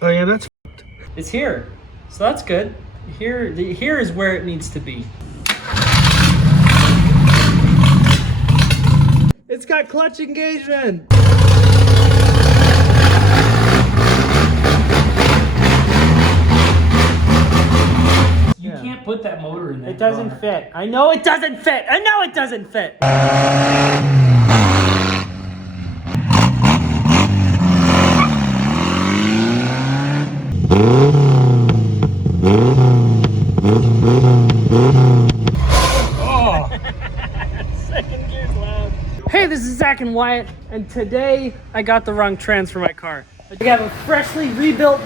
Oh yeah, that's It's here, so that's good. Here is where it needs to be. It's got clutch engagement. You can't put that motor in there. It doesn't fit. I know it doesn't fit. I know it doesn't fit. Oh. Second gear's loud. Hey, this is Zach and Wyatt, and today I got the wrong trans for my car. I have a freshly rebuilt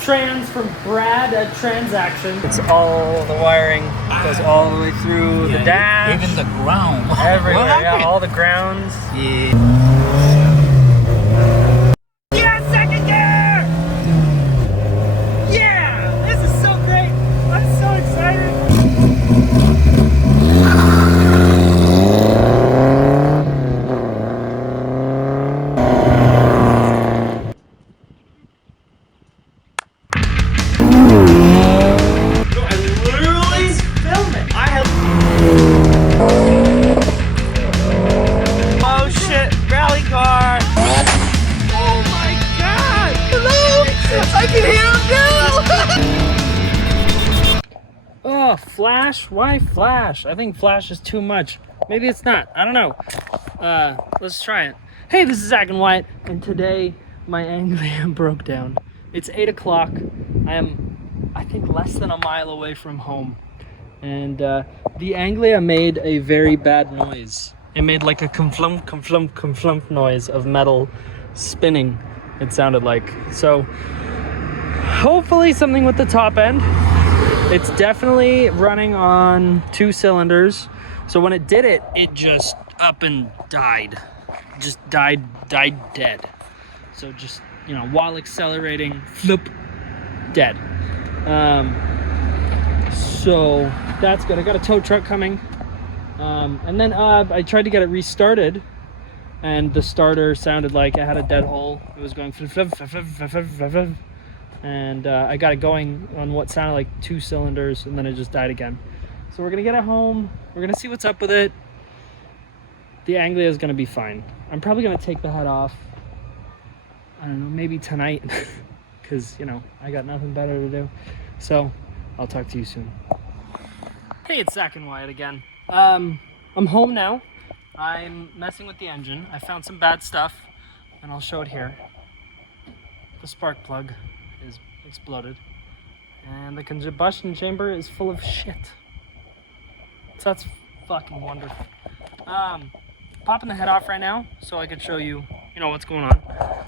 trans from Brad at Transaction. It's all the wiring goes all the way through the dash. Even the ground. Everywhere, yeah, all the grounds. Yeah. Yeah, second gear! Yeah! This is so great! I'm so excited! Oh, flash? Why flash? I think flash is too much. Maybe it's not. I don't know. Let's try it. Hey, this is Zach and Wyatt, and today my Anglia broke down. It's 8 o'clock. I am, I think, less than a mile away from home. And the Anglia made a very bad noise. It made like a conflump, conflump, conflump noise of metal spinning, it sounded like. So, hopefully something with the top end. It's definitely running on 2 cylinders. So when it did it, it just up and died. Just died dead. So just, you know, while accelerating, flip, dead. So that's good. I got a tow truck coming. And then I tried to get it restarted, and the starter sounded like it had a dead hole. It was going flip, flip, flip, flip, flip, flip, flip, flip. And I got it going on what sounded like 2 cylinders, and then it just died again. So we're gonna get it home. We're gonna see what's up with it. The Anglia is gonna be fine. I'm probably gonna take the head off, I don't know, maybe tonight, because, you know, I got nothing better to do. So I'll talk to you soon. Hey, it's Zach and Wyatt again. I'm home now. I'm messing with the engine. I found some bad stuff, and I'll show it here. The spark plug is exploded, and the combustion chamber is full of shit. So that's fucking wonderful. Popping the head off right now so I could show you, you know, what's going on.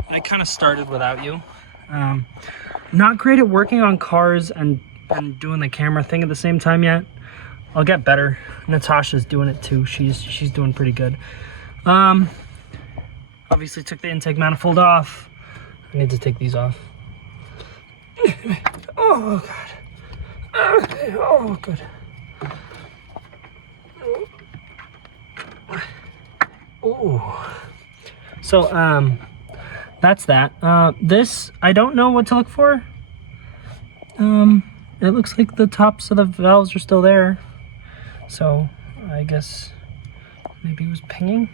I kind of started without you. Not great at working on cars and doing the camera thing at the same time yet. I'll get better. Natasha's doing it too. She's doing pretty good. Obviously took the intake manifold off. I need to take these off. Oh god. Okay. Oh good. Oh. So that's that. This, I don't know what to look for. It looks like the tops of the valves are still there. So I guess maybe it was pinging.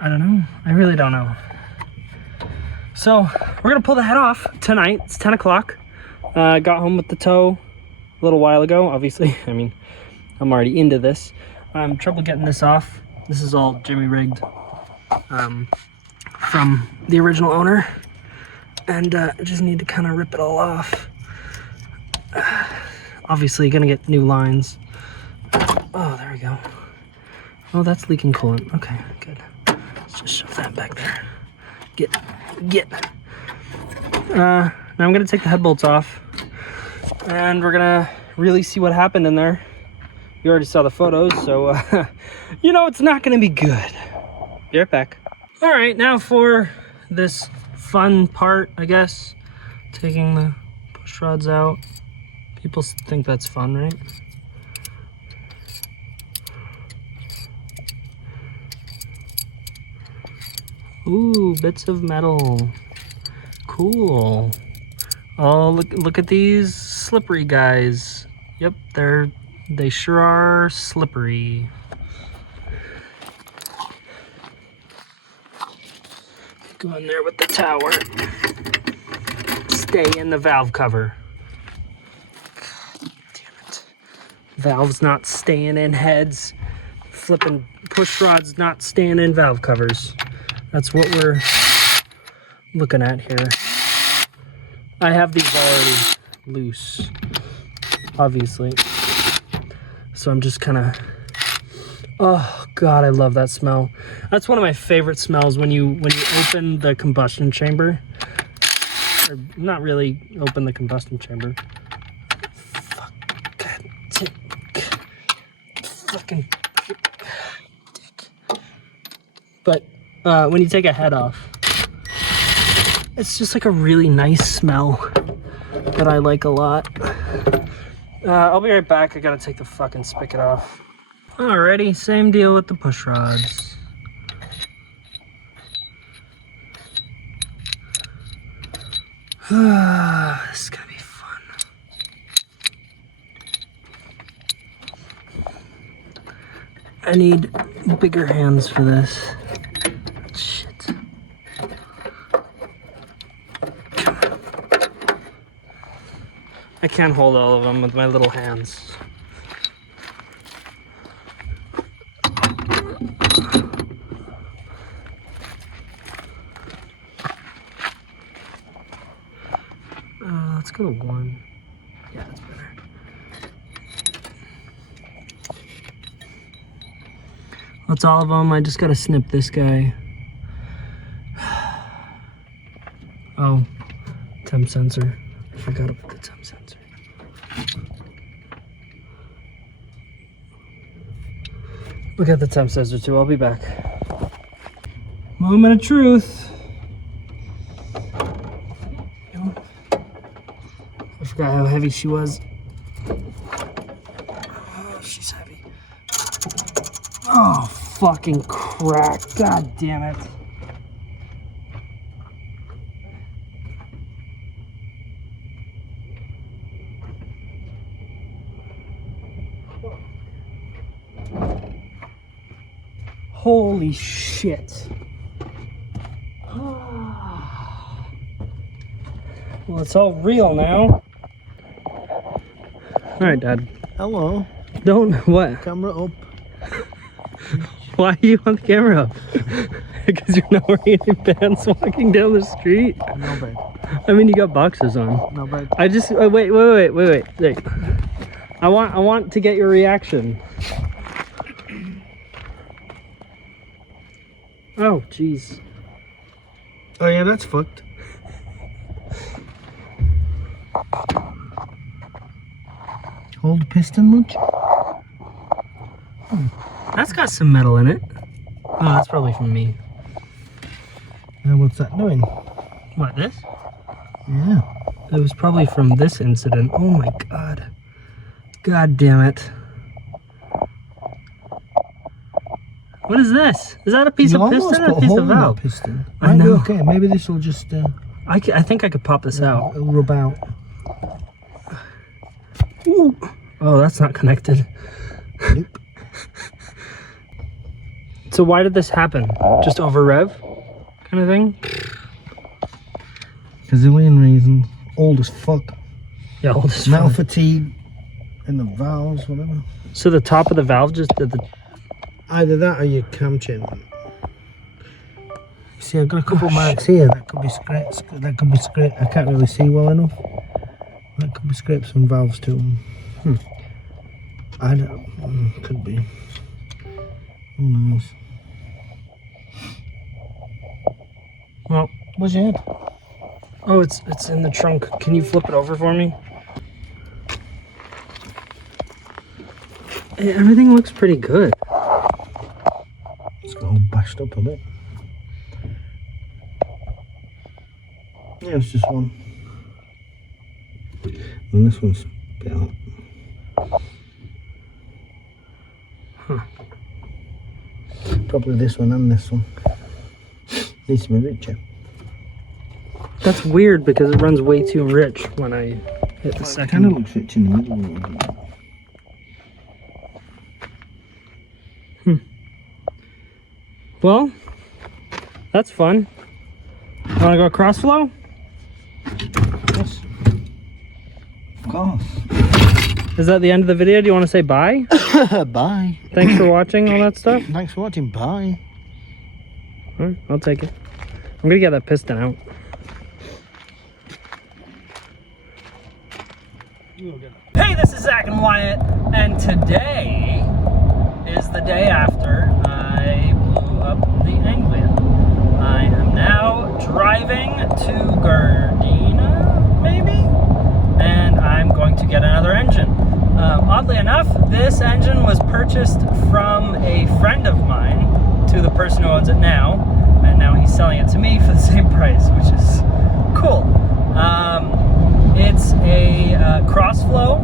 I don't know. I really don't know. So we're gonna pull the head off tonight. It's 10 o'clock. Got home with the tow a little while ago. Obviously, I mean, I'm already into this. Trouble getting this off. This is all Jimmy rigged from the original owner, and I just need to kind of rip it all off. Obviously, gonna get new lines. Oh, there we go. Oh, that's leaking coolant. Okay, good. Let's just shove that back there. Get. Now I'm gonna take the head bolts off, and we're gonna really see what happened in there. You already saw the photos, so you know it's not gonna be good. Be right back. All right, now for this fun part, I guess, taking the push rods out. People think that's fun, right? Ooh, bits of metal. cool. Oh, look at these slippery guys. Yep, they sure are slippery. Go in there with the tower. Stay in the valve cover. God damn it. Valves not staying in heads. Flipping push rods not staying in valve covers. That's what we're looking at here. I have these already loose, obviously. So I'm just kind of, oh God, I love that smell. That's one of my favorite smells when you open the combustion chamber. Or not really open the combustion chamber. Fuck, God, fucking dick. But when you take a head off, it's just like a really nice smell that I like a lot. I'll be right back. I gotta take the fucking spigot off. Alrighty, same deal with the push rods. This is gonna be fun. I need bigger hands for this. Shit. I can't hold all of them with my little hands. Let's go to 1. Yeah, that's better. That's all of them. I just gotta snip this guy. Oh, temp sensor. I forgot about the temp sensor. Look at the temp sensor too. I'll be back. Moment of truth. I forgot how heavy she was. Oh, she's heavy. Oh, fucking crack. God damn it. Holy shit. Well, it's all real now. All right, Dad. Hello. Don't, what? Camera up. Why do you want the camera up? Because you're not wearing any pants walking down the street? No bad. I mean, you got boxers on. No bad. I just, wait. I want to get your reaction. Oh, jeez. Oh yeah, that's fucked. Hold the piston much? That's got some metal in it. Oh, that's probably from me. What's that doing? What, this? Yeah. It was probably from this incident. Oh my God. God damn it. What is this? Is that a piece of piston or a piece of valve? Piston. I know. Okay, maybe this will just. I think I could pop this out. It'll rub out. Ooh. Oh, that's not connected. Nope. So why did this happen? Just over rev, kind of thing? Gazillion reasons. Old as fuck. Yeah, old as fuck. Metal fatigue in the valves, whatever. So the top of the valve just did the. Either that or your cam chain. See, I've got a couple marks here. That could be scrapes. That could be scraped. I can't really see well enough. That could be scrapes from valves too. I don't. Could be. Who knows? Well, where's your head? Oh, it's in the trunk. Can you flip it over for me? Hey, everything looks pretty good. It's got all bashed up a bit. Yeah, it's just one. And this one's bit up. Huh. Probably this one and this one. Needs to be richer. That's weird because it runs way too rich when I hit the It second. kind of looks rich in the middle. Well, that's fun. Want to go cross flow? Yes. Of course. Is that the end of the video? Do you want to say bye? Bye. Thanks for watching all that stuff. Thanks for watching. Bye. All right, I'll take it. I'm gonna get that piston out. Hey, this is Zach and Wyatt, and today is the day after I blew up the Anglia. I am now driving to Gardena, maybe? And I'm going to get another engine. Oddly enough, this engine was purchased from a friend of mine to the person who owns it now, and now he's selling it to me for the same price, which is cool. It's a cross-flow,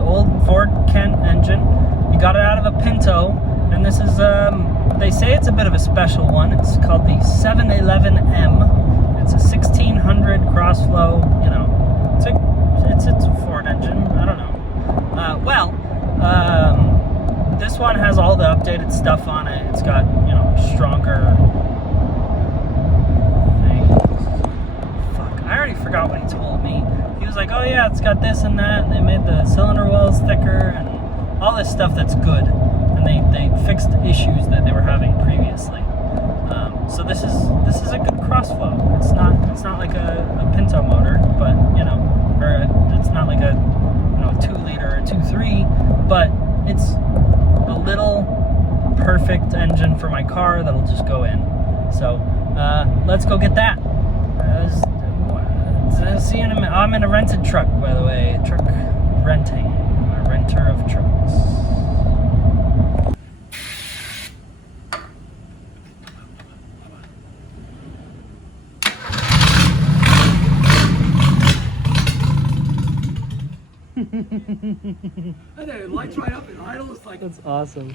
old Ford Kent engine. You got it out of a Pinto, and this is, they say it's a bit of a special one. It's called the 711M. It's a 1600 cross-flow, you know, it's a Ford engine, I don't know. This one has all the updated stuff on it. It's got, you know, stronger things. Fuck, I already forgot what he told me. He was like, oh yeah, it's got this and that, and they made the cylinder wells thicker, and all this stuff that's good. And they fixed issues that they were having previously. So this is a good crossflow. It's not like a Pinto motor, but you know, it's not like a 2-liter or 2.3, but it's a little perfect engine for my car that'll just go in. So let's go get that. See you in a minute. I'm in a rented truck, by the way. Truck renting. I'm a renter of trucks. And then it lights right up and idles like. That's awesome.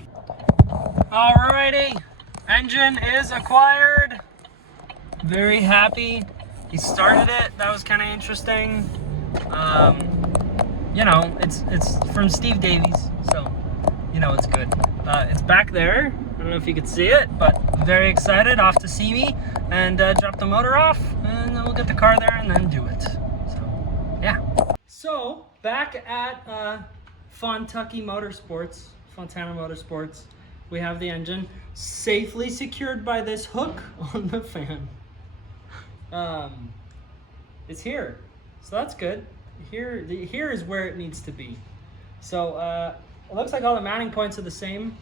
Alrighty, engine is acquired. Very happy. He started it. That was kind of interesting. You know, it's from Steve Davies, so you know it's good. It's back there. I don't know if you could see it, but very excited. Off to see me and drop the motor off, and then we'll get the car there and then do it. So yeah. So back at Fontana Motorsports, we have the engine safely secured by this hook on the fan. It's here, so that's good. Here is where it needs to be. So it looks like all the mounting points are the same,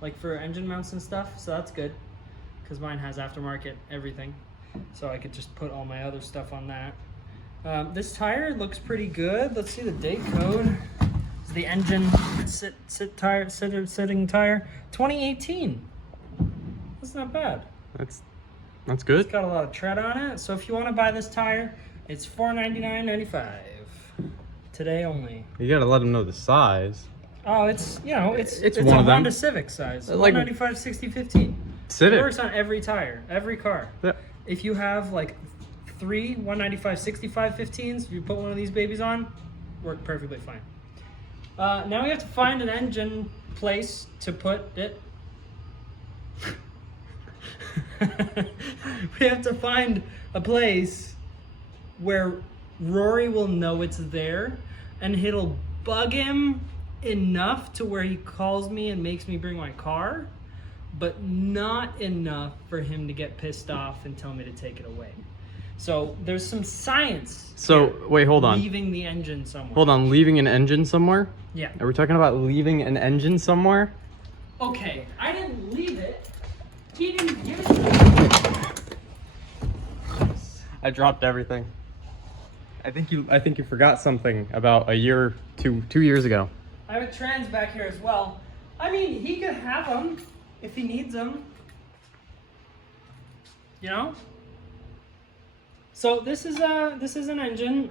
like for engine mounts and stuff, so that's good, because mine has aftermarket everything, so I could just put all my other stuff on that. This tire looks pretty good. Let's see the date code. It's the engine sitting tire, 2018. That's not bad. That's good. It's got a lot of tread on it. So if you want to buy this tire, it's $499.95 today only. You gotta let them know the size. Oh, it's It's a one of them. Honda Civic size. Like 195 60/15. Civic. It works on every tire, every car. Yeah. If you have like 3 195 65/15s, you put one of these babies on, work perfectly fine. Now we have to find an engine place to put it. We have to find a place where Rory will know it's there, and it'll bug him enough to where he calls me and makes me bring my car, but not enough for him to get pissed off and tell me to take it away. So there's some science. So here. wait, hold on. Leaving the engine somewhere. Hold on, leaving an engine somewhere? Yeah. Are we talking about leaving an engine somewhere? Okay, I didn't leave it. He didn't give it to me. I dropped everything. I think you forgot something about a year, 2 years ago. I have a trans back here as well. I mean, he could have them if he needs them. You know? So this is an engine.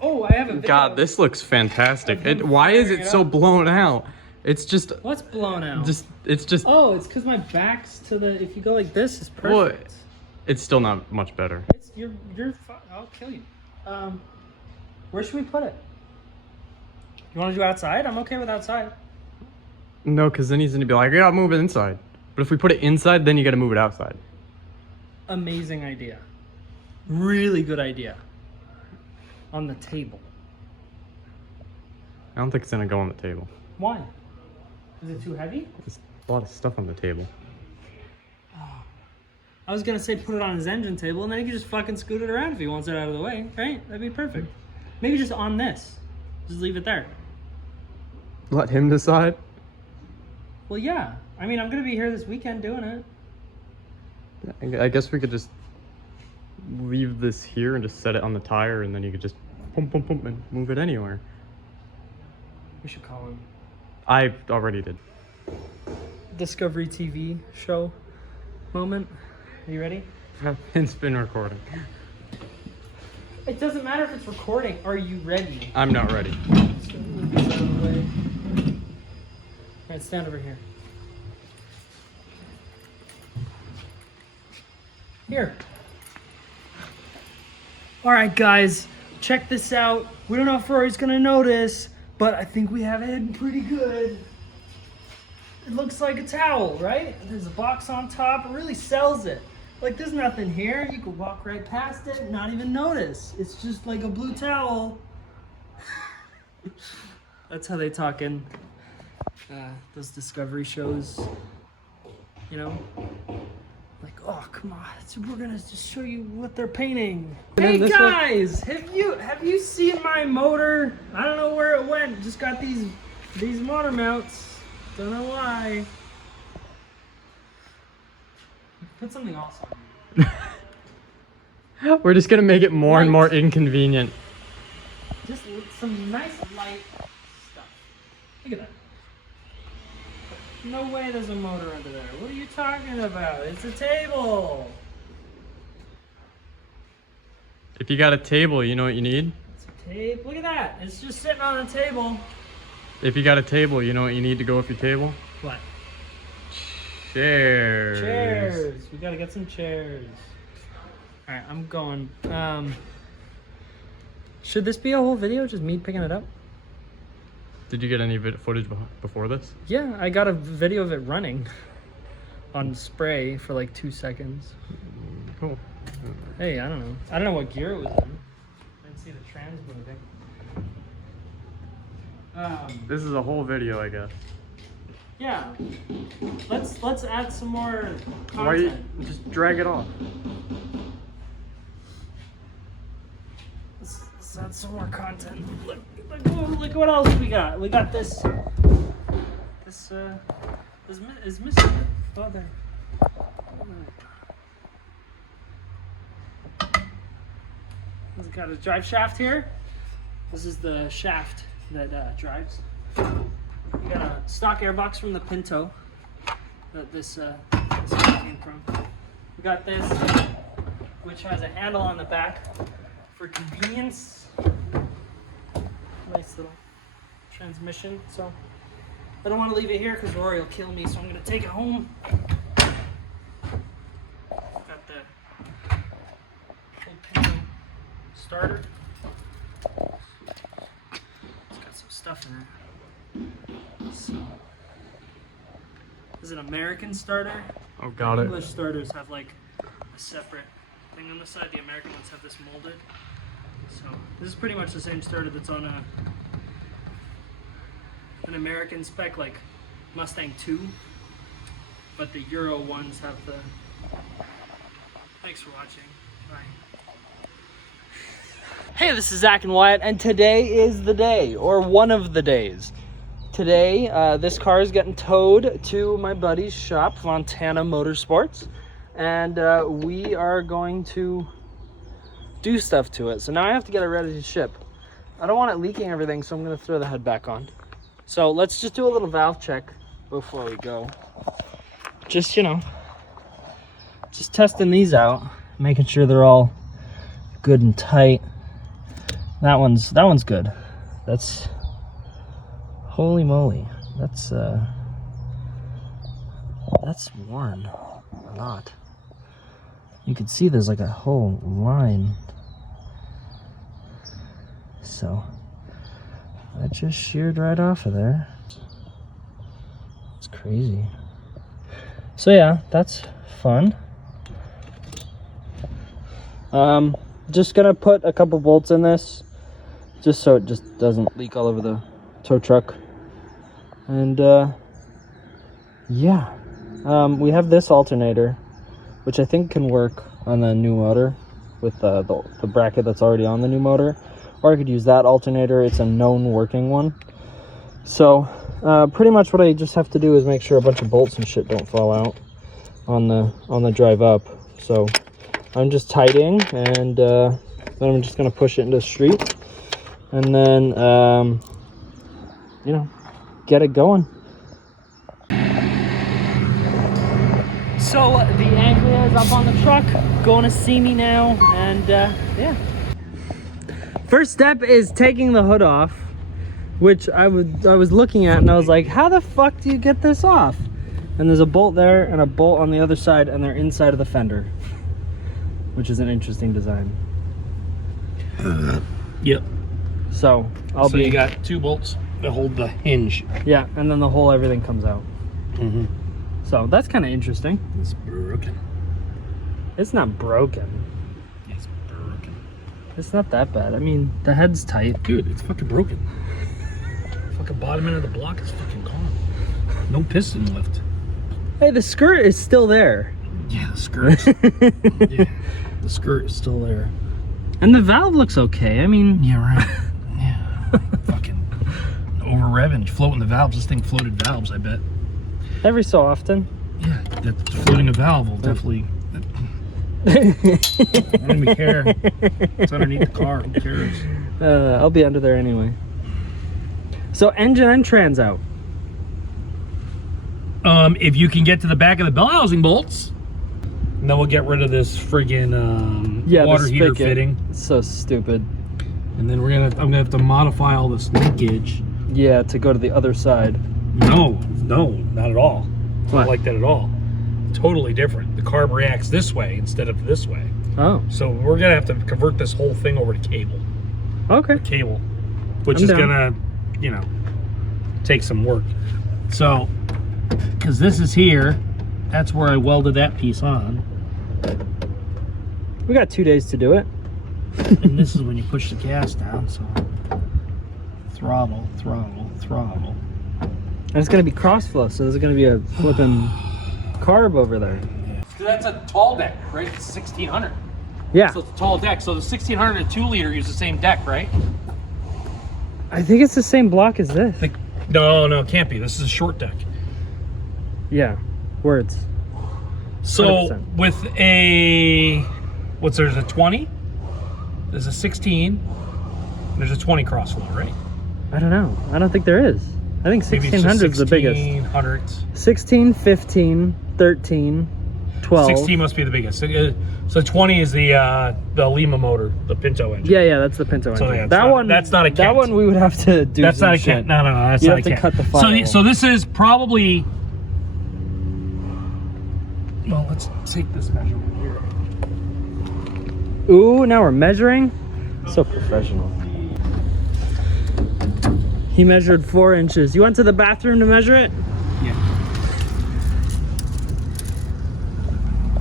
Oh, I have a video. God, this looks fantastic. Of him Why is firing it it so up. blown out? It's just What's blown out? it's just Oh, it's because my back's to the. If you go like this, it's perfect. Well, it's still not much better. It's I'll kill you. Where should we put it? You want to do outside? I'm okay with outside. No, because then he's gonna be like, I gotta move it inside. But if we put it inside, then you gotta move it outside. Amazing idea. Really good idea. On the table. I don't think it's gonna go on the table. Why? Is it too heavy? There's a lot of stuff on the table. I was gonna say put it on his engine table and then he can just fucking scoot it around if he wants it out of the way, right? That'd be perfect. Maybe just on this. Just leave it there. Let him decide? Well, yeah. I mean, I'm gonna be here this weekend doing it. I guess we could just leave this here and just set it on the tire and then you could just pump and move it anywhere. We should call him. I already did. Discovery TV show moment. Are you ready? It's been recording. It doesn't matter if it's recording. Are you ready? I'm not ready. Just gonna move this out of the way. Alright, stand over here. Here. Alright guys, check this out. We don't know if Rory's gonna notice, but I think we have it hidden pretty good. It looks like a towel, right? There's a box on top. It really sells it. Like there's nothing here. You could walk right past it and not even notice. It's just like a blue towel. That's how they talk in those Discovery shows. You know? Like, oh come on, so we're gonna just show you what they're painting. Hey guys, have you seen my motor? I don't know where it went. Just got these motor mounts. Don't know why. Put something else on. We're just gonna make it more and more inconvenient. Just some nice light stuff. Look at that. No way there's a motor under there. What are you talking about? It's a table. If you got a table, you know what you need? It's a table. Look at that. It's just sitting on a table. If you got a table, you know what you need to go with your table? What? Chairs. Chairs. We gotta get some chairs. All right, I'm going. Should this be a whole video, just me picking it up? Did you get any footage before this? Yeah, I got a video of it running on spray for like 2 seconds. Cool. Hey, I don't know. I don't know what gear it was in. I didn't see the trans moving. This is a whole video, I guess. Yeah. Let's add some more content. Why you just drag it off? Let's add some more content. Look what else we got. We got this. This is missing. Oh, there. It's got a drive shaft here. This is the shaft that drives. We got a stock airbox from the Pinto that this came from. We got this, which has a handle on the back for convenience. Nice little transmission. So I don't want to leave it here because Rory will kill me, so I'm going to take it home. Got the old Pinto starter. It's got some stuff in it. So, this is an American starter. Oh, got it. English starters have like a separate thing on the side. The American ones have this molded. So this is pretty much the same starter that's on an American spec like Mustang 2, but the Euro ones have the. Thanks for watching. Bye. Hey, this is Zach and Wyatt, and today is the day, or one of the days. Today, this car is getting towed to my buddy's shop, Montana Motorsports, and we are going to do stuff to it. So now I have to get it ready to ship. I don't want it leaking everything, so I'm going to throw the head back on. So let's just do a little valve check before we go. Just, you know, just testing these out, making sure they're all good and tight. That one's good. That's, holy moly, that's worn a lot. You can see there's like a whole line. So that just sheared right off of there. It's crazy. So yeah, that's fun. Just gonna put a couple bolts in this just so it just doesn't leak all over the tow truck. And yeah, we have this alternator, which I think can work on the new motor with the bracket that's already on the new motor, or I could use that alternator. It's a known working one. So pretty much what I just have to do is make sure a bunch of bolts and shit don't fall out on the drive up. So I'm just tidying, and then I'm just gonna push it into the street, and then you know, get it going. So the Anglia is up on the truck, going to see me now, and yeah. First step is taking the hood off, which I was looking at, and I was like, how the fuck do you get this off? And there's a bolt there and a bolt on the other side, and they're inside of the fender, which is an interesting design. Yep. So So you got 2 bolts that hold the hinge. yeah, and then the whole everything comes out. Mm-hmm. So that's kind of interesting. It's broken. It's not broken. It's broken. It's not that bad. I mean, the head's tight. Dude, it's fucking broken. Fucking bottom end of the block is fucking gone. No piston lift. Hey, the skirt is still there. Yeah, the skirt. Yeah, the skirt is still there. And the valve looks okay. I mean, Yeah, right. Yeah. Fucking over revving, floating the valves. This thing floated valves, I bet. every so often. Yeah, that floating a valve will definitely. I don't even care. It's underneath the car. Who cares? I'll be under there anyway. So engine and trans out. If you can get to the back of the bell housing bolts, and then we'll get rid of this friggin' Yeah, water the heater spigot. fitting, It's so stupid. and then I'm gonna have to modify all this linkage. Yeah, to go to the other side. No, not at all. It's What? not like that at all. Totally different. The carb reacts this way instead of this way. Oh, So we're gonna have to convert this whole thing over to cable, okay. which I'm is down. gonna, you know, take some work. So, because this is here, that's where I welded that piece on, We got 2 days to do it. and this is when you push the gas down. So, throttle, throttle, throttle. And it's gonna be cross flow, so there's gonna be a flipping carb over there. That's a tall deck, right? It's 1600. Yeah, So it's a tall deck. So the 1600 and 2 liter use the same deck, right? I think it's the same block as this. No, it can't be. This is a short deck. Yeah, words. So 100%. with a, there's a 20, there's a 16, and there's a 20 cross flow, right? I don't know. I don't think there is. I think Maybe it's 1600 just is the biggest. 1600. 16, 15, 13, 12. 16 must be the biggest. So 20 is the Lima motor, the Pinto engine. Yeah, that's the Pinto engine. So, yeah, it's that not- one. that's not a That Kent. one we would have to do. That's some not a shit. Kent. No, that's You not have a to Kent. cut the firewall. So this is probably. Well, let's take this measurement here. Ooh, now we're measuring. So professional. He measured 4 inches. You went to the bathroom to measure it?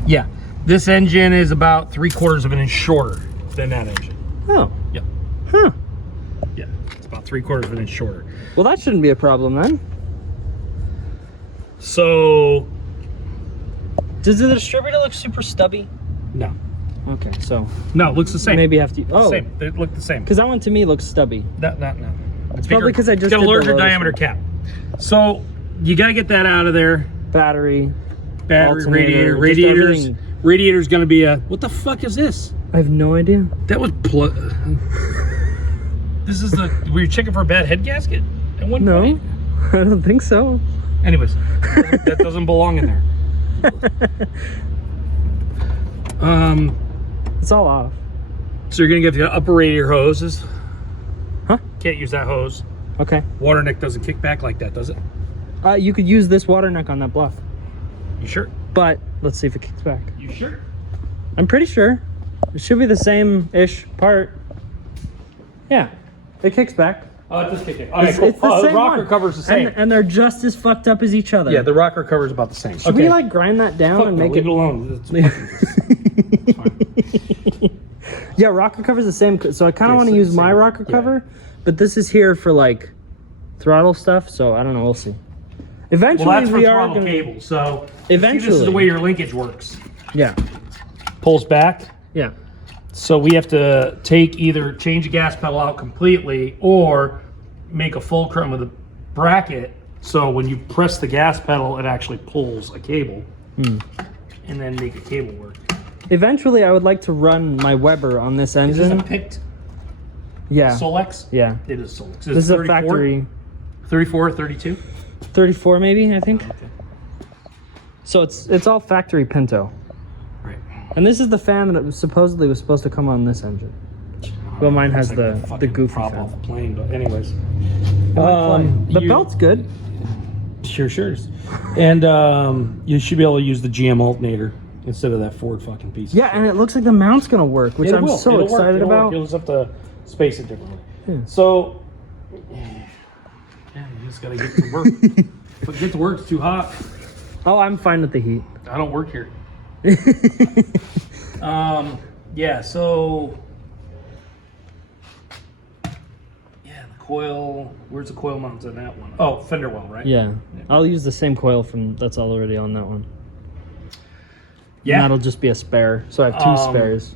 Yeah, this engine is about 3/4 of an inch shorter than that engine. Oh. Yep. Huh. Yeah, it's about 3/4 of an inch shorter. Well, that shouldn't be a problem then. So Does the distributor look super stubby? no, Okay, so no, it looks the same. maybe have to. Oh, Same. They look the same. because that one to me looks stubby. No. It's Probably 'cause I just got a did the larger Lotus diameter one. cap. So you got to get that out of there. Battery. Battery, Alternator, radiator, just radiators. everything. Radiator's going to be a. What the fuck is this? I have no idea. That was. This is the. Were you checking for a bad head gasket at one No, point? I don't think so. Anyways, that doesn't belong in there. It's all off. So you're gonna get the upper radiator hoses. Huh? Can't use that hose. Okay. Water neck doesn't kick back like that, does it? You could use this water neck on that block, You sure? but let's see if it kicks back. You sure? I'm pretty sure. It should be the same-ish part. Yeah. It kicks back. Oh, it does kick it. It's the The same rocker one. cover's the same. And they're just as fucked up as each other. Yeah, the rocker cover's about the same. Should we like grind that down Fuck and no, make leave it it alone. It's fine. Yeah, rocker cover's the same. So I kind of Yeah, want to same- use my same. rocker Yeah. cover, but this is here for like throttle stuff. So I don't know. We'll see. Eventually, Well, that's for we are throttle gonna. cable. So Eventually. this is the way your linkage works. Yeah, Pulls back. yeah. So we have to either change the gas pedal out completely or make a fulcrum with a bracket. So when you press the gas pedal, it actually pulls a cable, and then make a cable work. Eventually, I would like to run my Weber on this Is this engine. a picked Yeah, Solex? yeah. It is Solex. This is a factory 34, 32? 34, maybe I think. So it's all factory Pinto. Right. And this is the fan that supposedly was supposed to come on this engine. Well, mine has It's like the fucking goofy prop fan. off the plane, but anyways. The belt's good. Sure. And you should be able to use the GM alternator instead of that Ford fucking piece. of Yeah, shit. and it looks like the mount's gonna work, which It I'm will. so It'll work. excited It'll work. about. You'll just have to space it differently. Yeah. So, yeah, you just gotta get to work. But get to work, it's too hot. Oh, I'm fine with the heat. I don't work here. Yeah, so yeah, the coil. Where's the coil mounts on that one? Oh, fender well, right? Yeah, I'll use the same coil from that's already on that one. Yeah. And that'll just be a spare, so I have two spares.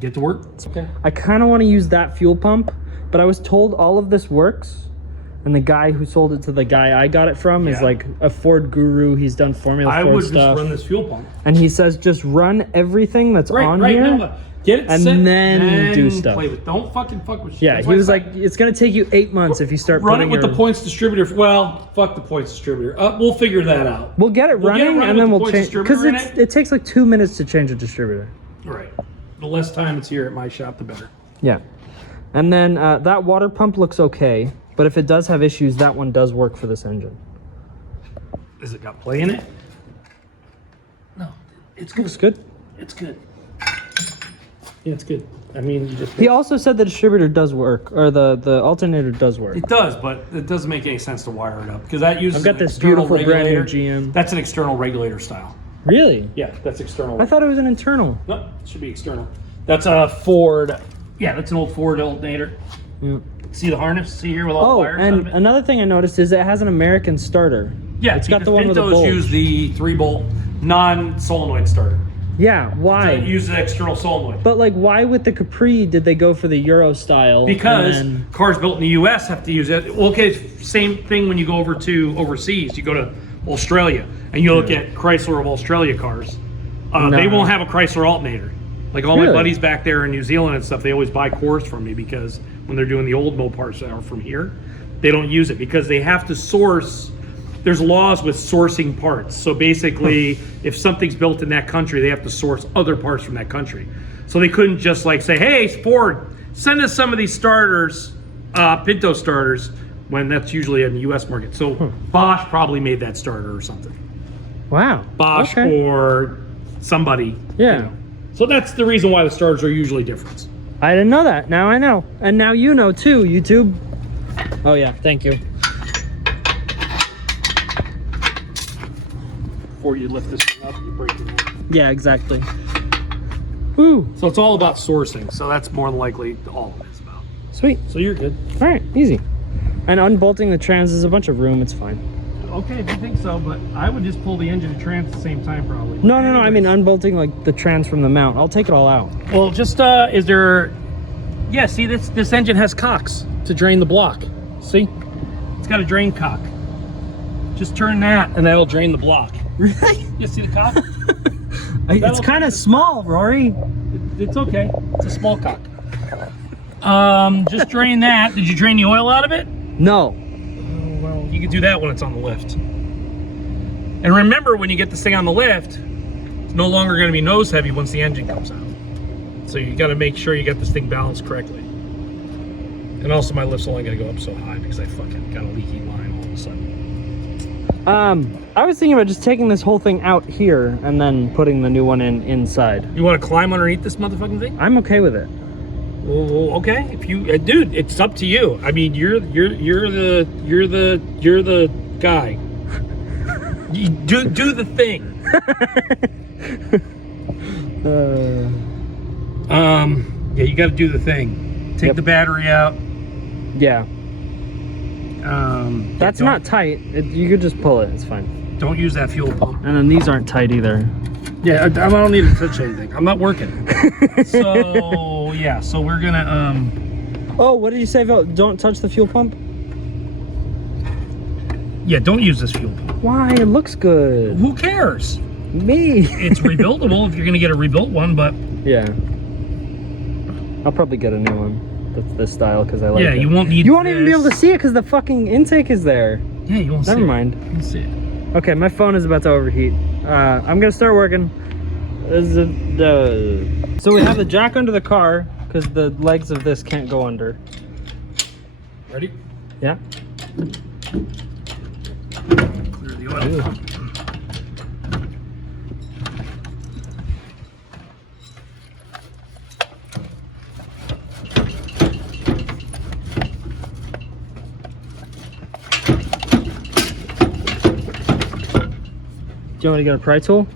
Get to work. It's okay. I kind of want to use that fuel pump, but I was told all of this works, and the guy who sold it to the guy I got it from is Yeah. like a Ford guru. He's done Formula I Ford would stuff, just run this fuel pump. and he says just run everything that's on here. No, get it and set, then do stuff. Play with. Don't fucking fuck with shit. Yeah, That's he why was it's like, it's gonna take you 8 months if you start run it putting with your... the points distributor. Well, fuck the points distributor. We'll figure that out. We'll get it We'll get it running, running and then with the we'll points change, because distributor in it takes like 2 minutes to change a distributor. Right. The less time it's here at my shop, the better. Yeah, and then that water pump looks okay, but if it does have issues, that one does work for this engine. Has it got play in it? No, it's good. Looks good. It's good. Yeah, it's good. I mean, you just. He also said the distributor does work, or the alternator does work. It does, but it doesn't make any sense to wire it up because that uses. I've got an this external beautiful brand new regulator. GM. That's an external regulator style. Really? Yeah, that's external. I thought it was an internal. No, it should be external. That's a Ford. Yeah, that's an old Ford alternator. Yeah. See the harness? See here with all the Oh, wires and out of it? another thing I noticed is it has an American starter. Yeah, it's got the because one with the Pintos bulge. use the 3-bolt non-solenoid starter. Yeah, why? It uses the external solenoid. But like, why with the Capri did they go for the Euro style? Because and then- cars built in the U.S. have to use it. Well, okay, same thing when you go over to overseas. You go to Australia and you look at Chrysler of Australia cars. They won't have a Chrysler alternator. Like all my Really? buddies back there in New Zealand and stuff, they always buy cores from me because when they're doing the old Mopars that are from here, they don't use it because they have to source. There's laws with sourcing parts. So basically, if something's built in that country, they have to source other parts from that country. So they couldn't just like say, hey, Ford, send us some of these starters, Pinto starters, when that's usually in the U.S. market. So Bosch probably made that starter or something. Wow. Bosch Okay. or somebody. Yeah. You know. So that's the reason why the starters are usually different. I didn't know that. Now I know. And now you know too, YouTube. Oh yeah, thank you. Before you lift this thing up, you break it. Yeah, exactly. Woo. So it's all about sourcing. So that's more than likely all it is about. Sweet. So you're good. All right, easy. And unbolting the trans is a bunch of room. It's fine. Okay, if you think so, but I would just pull the engine and trans at the same time probably. No. I mean unbolting like the trans from the mount. I'll take it all out. Well, just is there? Yeah, see this engine has cocks to drain the block. See, it's got a drain cock. Just turn that, and that'll drain the block. Really? You see the cock? It's kind of small, Rory. It's okay. It's a small cock. Just drain that. Did you drain the oil out of it? No. Well, you can do that when it's on the lift. And remember, when you get this thing on the lift, it's no longer going to be nose heavy once the engine comes out. So you got to make sure you got this thing balanced correctly. And also, my lift's only going to go up so high because I fucking got a leaky line all of a sudden. I was thinking about just taking this whole thing out here and then putting the new one in inside. You want to climb underneath this motherfucking thing? I'm okay with it. Well, okay. If you, dude, it's up to you. I mean, you're the guy. You do the thing. Yeah, you got to do the thing. Take the battery out. Yeah. That's not tight. You could just pull it. It's fine. Don't use that fuel pump. And then these aren't tight either. Yeah, I don't need to touch anything. I'm not working. So yeah, so we're gonna Oh, what did you say about don't touch the fuel pump? Yeah, don't use this fuel pump. Why? It looks good. Who cares? Me. It's rebuildable if you're gonna get a rebuilt one, but Yeah. I'll probably get a new one. That's this style because I like it. yeah, you won't need. You won't even be able to see it because the fucking intake is there. Yeah, you won't. Never see mind. It. You'll see it. Okay, my phone is about to overheat. I'm gonna start working. So we have the jack under the car because the legs of this can't go under. Ready? Yeah. Clear the oil. Ooh. Do you want me to get a pry tool?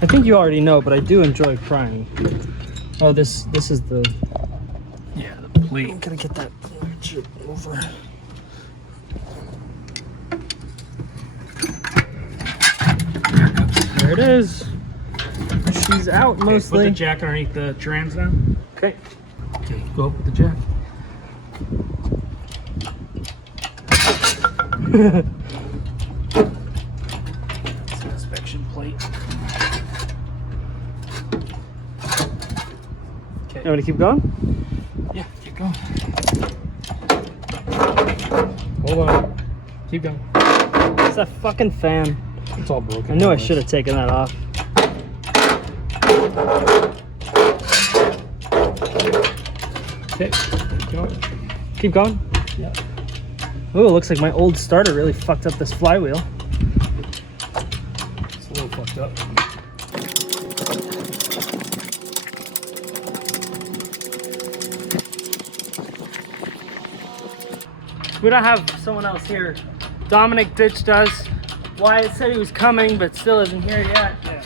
I think you already know, but I do enjoy prying. Oh, this is the... Yeah, the plate. I'm gonna get that shit over. There it is. She's out mostly. Put the jack underneath the trans now. Okay. Okay, go up with the jack. It's an inspection plate. Okay. You want to keep going? Yeah, keep going. Hold on. Keep going. It's that fucking fan. It's all broken. I knew I should have taken that off. Okay. Keep going. Keep going? Yeah. Ooh, it looks like my old starter really fucked up this flywheel. It's a little fucked up. We don't have someone else here. Dominic ditched us. Wyatt said he was coming, but still isn't here yet. Yeah.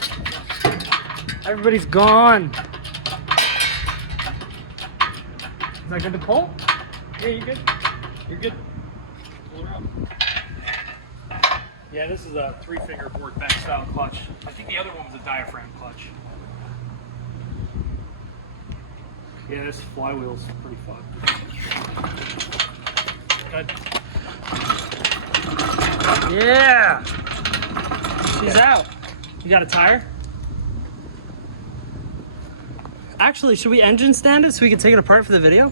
Everybody's gone. Is that good to pull? Yeah, you're good. You're good. Pull her up. Yeah, this is a 3-finger board back style clutch. I think the other one was a diaphragm clutch. Yeah, this flywheel's pretty fucked. Good. Yeah. She's out. You got a tire? Actually, should we engine stand it so we can take it apart for the video?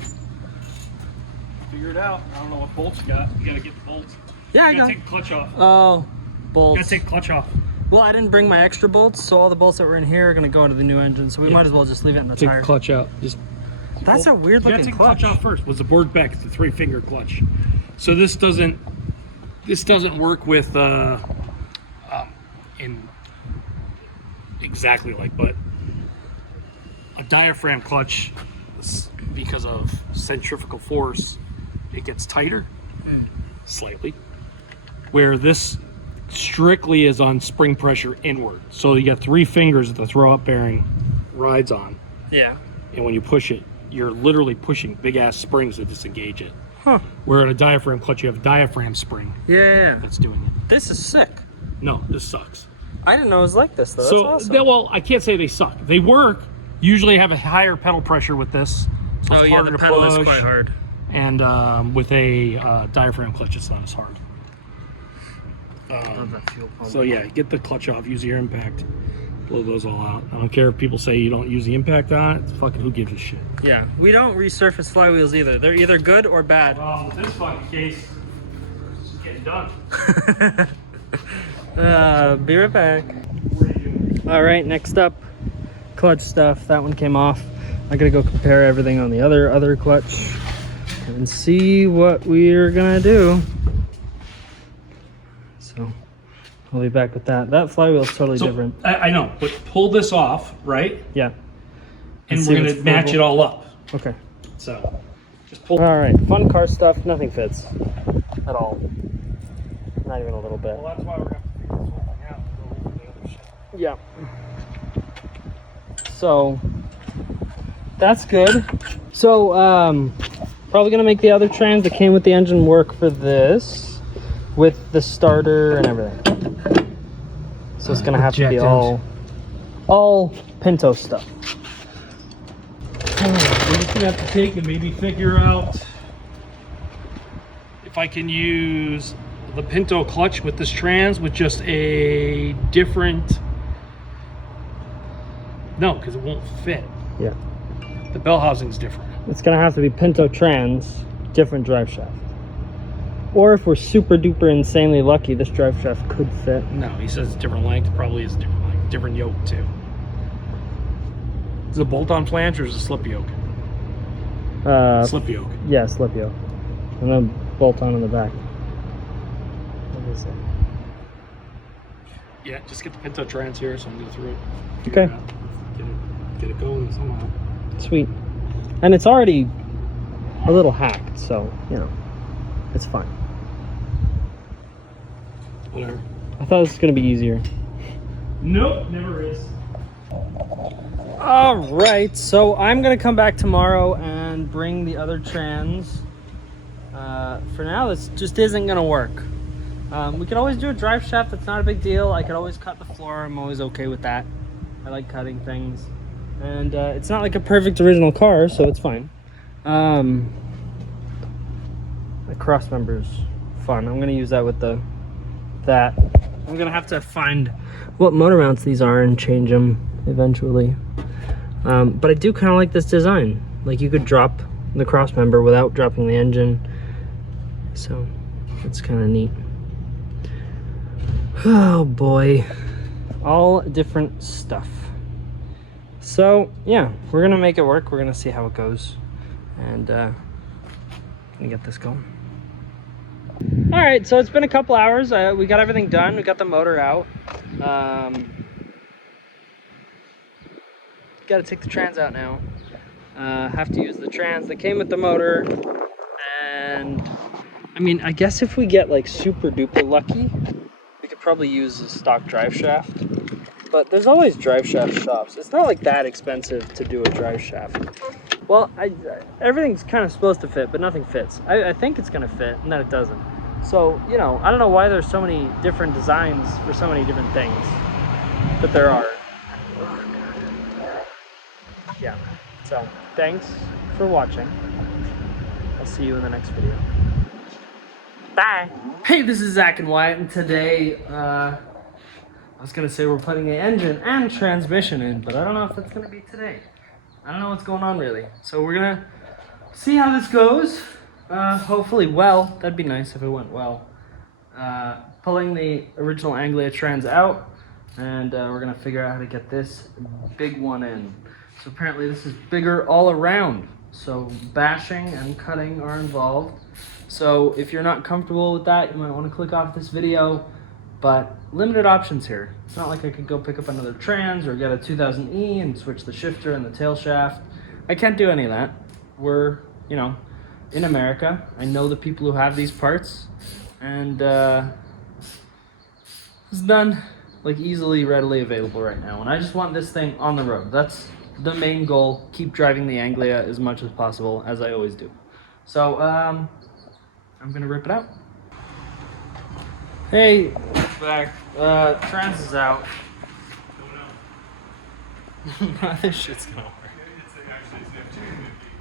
Figure it out. I don't know what bolts you got. You gotta get the bolts. Yeah, I You gotta got. take the clutch off. Oh, You bolts. gotta take the clutch off. Well, I didn't bring my extra bolts, so all the bolts that were in here are gonna go into the new engine. So we might as well just leave it in the Take tire. the clutch out. Just That's a weird you gotta looking take clutch. the clutch off first. Was the board back? It's a 3-finger clutch. So this doesn't work with in exactly like, but a diaphragm clutch, because of centrifugal force, it gets tighter slightly, where this strictly is on spring pressure inward. So you got 3 fingers that the throw up bearing rides on, Yeah. and when you push it, you're literally pushing big ass springs to disengage it. Huh. Where in a diaphragm clutch, you have a diaphragm spring Yeah. that's doing it. This is sick. No, this sucks. I didn't know it was like this though. That's So, awesome. well, I can't say they suck. They work. Usually have a higher pedal pressure with this. So it's harder to push. hard. And with a diaphragm clutch, it's not as hard. So yeah, get the clutch off. Use your impact. Blow those all out. I don't care if people say you don't use the impact on it. It's fucking who gives a shit. Yeah, we don't resurface flywheels either. They're either good or bad. Well, with this fucking case, it's getting done. Be right back. All right, next up, clutch stuff. That one came off. I gotta go compare everything on the other clutch and see what we're gonna do. So I'll be back with that. That flywheel is totally So, different. I know, but pull this off, right? Yeah. And See we're what's gonna match it all up. Okay. So just pull. All right. Fun car stuff. Nothing fits at all. Not even a little bit. Well, that's why we're gonna figure this whole thing out and go over the other shit. Yeah. So that's good. So probably gonna make the other trans that came with the engine work for this, with the starter and everything. So it's gonna have to be all Pinto stuff. We're just gonna have to take and maybe figure out if I can use the Pinto clutch with this trans with just a different. No, because it won't fit. Yeah. The bell housing's different. It's gonna have to be Pinto trans, different drive shaft. Or if we're super duper insanely lucky, this drive shaft could fit. No, he says it's different length. Probably is different length, different yoke too. Is it a bolt-on flange or is it a slip yoke? Slip yoke. Yeah, slip yoke. And then bolt on in the back. What is it? Yeah, just get the Pinto trans here, so I'm gonna go through it. Okay. Figure it out. Get it going somehow. Sweet. And it's already a little hacked, so, you know, it's fine. Whatever. I thought this was going to be easier. Nope, never is. All right, so I'm going to come back tomorrow and bring the other trans. For now, this just isn't going to work. We could always do a drive shaft. That's not a big deal. I could always cut the floor. I'm always okay with that. I like cutting things. And it's not like a perfect original car, so it's fine. The cross member's fun. I'm gonna use that with that. I'm gonna have to find what motor mounts these are and change them eventually. But I do kind of like this design. Like you could drop the cross member without dropping the engine. So it's kind of neat. Oh boy. All different stuff. So yeah, we're gonna make it work. We're gonna see how it goes, and gonna get this going. All right, so it's been a couple hours. We got everything done. We got the motor out. Got to take the trans out now. Have to use the trans that came with the motor, and I mean, I guess if we get like super duper lucky, we could probably use a stock drive shaft. But there's always drive shaft shops. It's not like that expensive to do a drive shaft. Well, everything's kind of supposed to fit, but nothing fits. I think it's gonna fit, and then it doesn't. So, you know, I don't know why there's so many different designs for so many different things, but there are. Yeah, so thanks for watching. I'll see you in the next video. Bye. Hey, this is Zach and Wyatt, and today, I was gonna say we're putting the engine and transmission in, but I don't know if that's gonna be today. I don't know what's going on really. So we're gonna see how this goes. Hopefully well. That'd be nice if it went well. Pulling the original Anglia trans out, and we're gonna figure out how to get this big one in. So apparently this is bigger all around. So bashing and cutting are involved. So if you're not comfortable with that, you might wanna click off this video. But limited options here. It's not like I could go pick up another trans or get a 2000E and switch the shifter and the tail shaft. I can't do any of that. We're, you know, in America. I know the people who have these parts, and it's done like easily, readily available right now. And I just want this thing on the road. That's the main goal. Keep driving the Anglia as much as possible, as I always do. So I'm gonna rip it out. Hey, back. Trans is out. This shit's gonna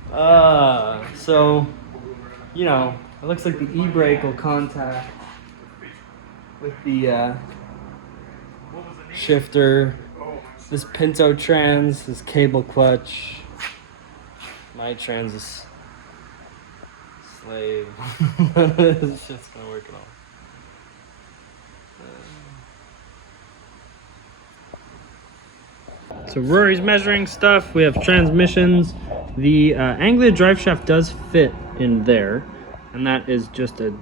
work. So, you know, it looks like the e-brake will contact with the shifter, this Pinto trans, this cable clutch. My trans is slave. This shit's gonna work at all. So Rory's measuring stuff. We have transmissions. The Anglia drive shaft does fit in there, and that is just a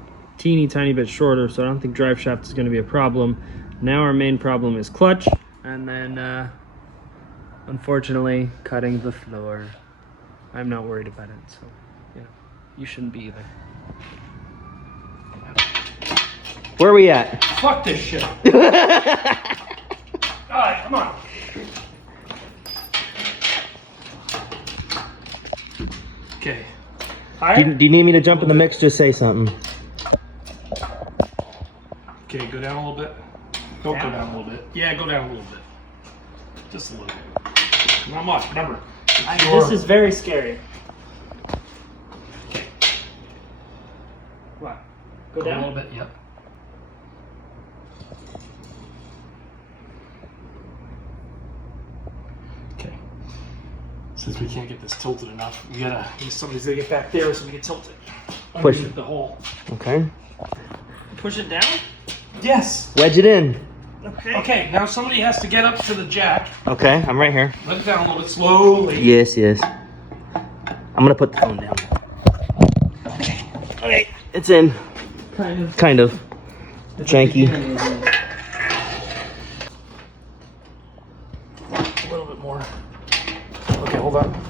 teeny tiny bit shorter, so I don't think drive shaft is going to be a problem. Now our main problem is clutch, and then unfortunately cutting the floor. I'm not worried about it, so you know, you shouldn't be either. Where are we at? Fuck this shit. All right, come on. Okay. Do you need me to jump in the mix? Just say something. Okay, go down a little bit. Don't go down a little bit. Yeah, go down a little bit. Just a little bit. Not much. Remember. This is very scary. What? Go a down? little bit. Yep. Okay. Since we can't get this tilted enough, we gotta. Somebody's gonna get back there so we can tilt it. Push Underneath it. the hole. Okay. Push it down? Yes. Wedge it in. Okay. Okay. Now somebody has to get up to the jack. Okay, I'm right here. Let it down a little bit slowly. Yes, yes. I'm gonna put the phone down. Okay, it's in. Kind of. Kind of. Janky. A little bit more. Okay, hold on.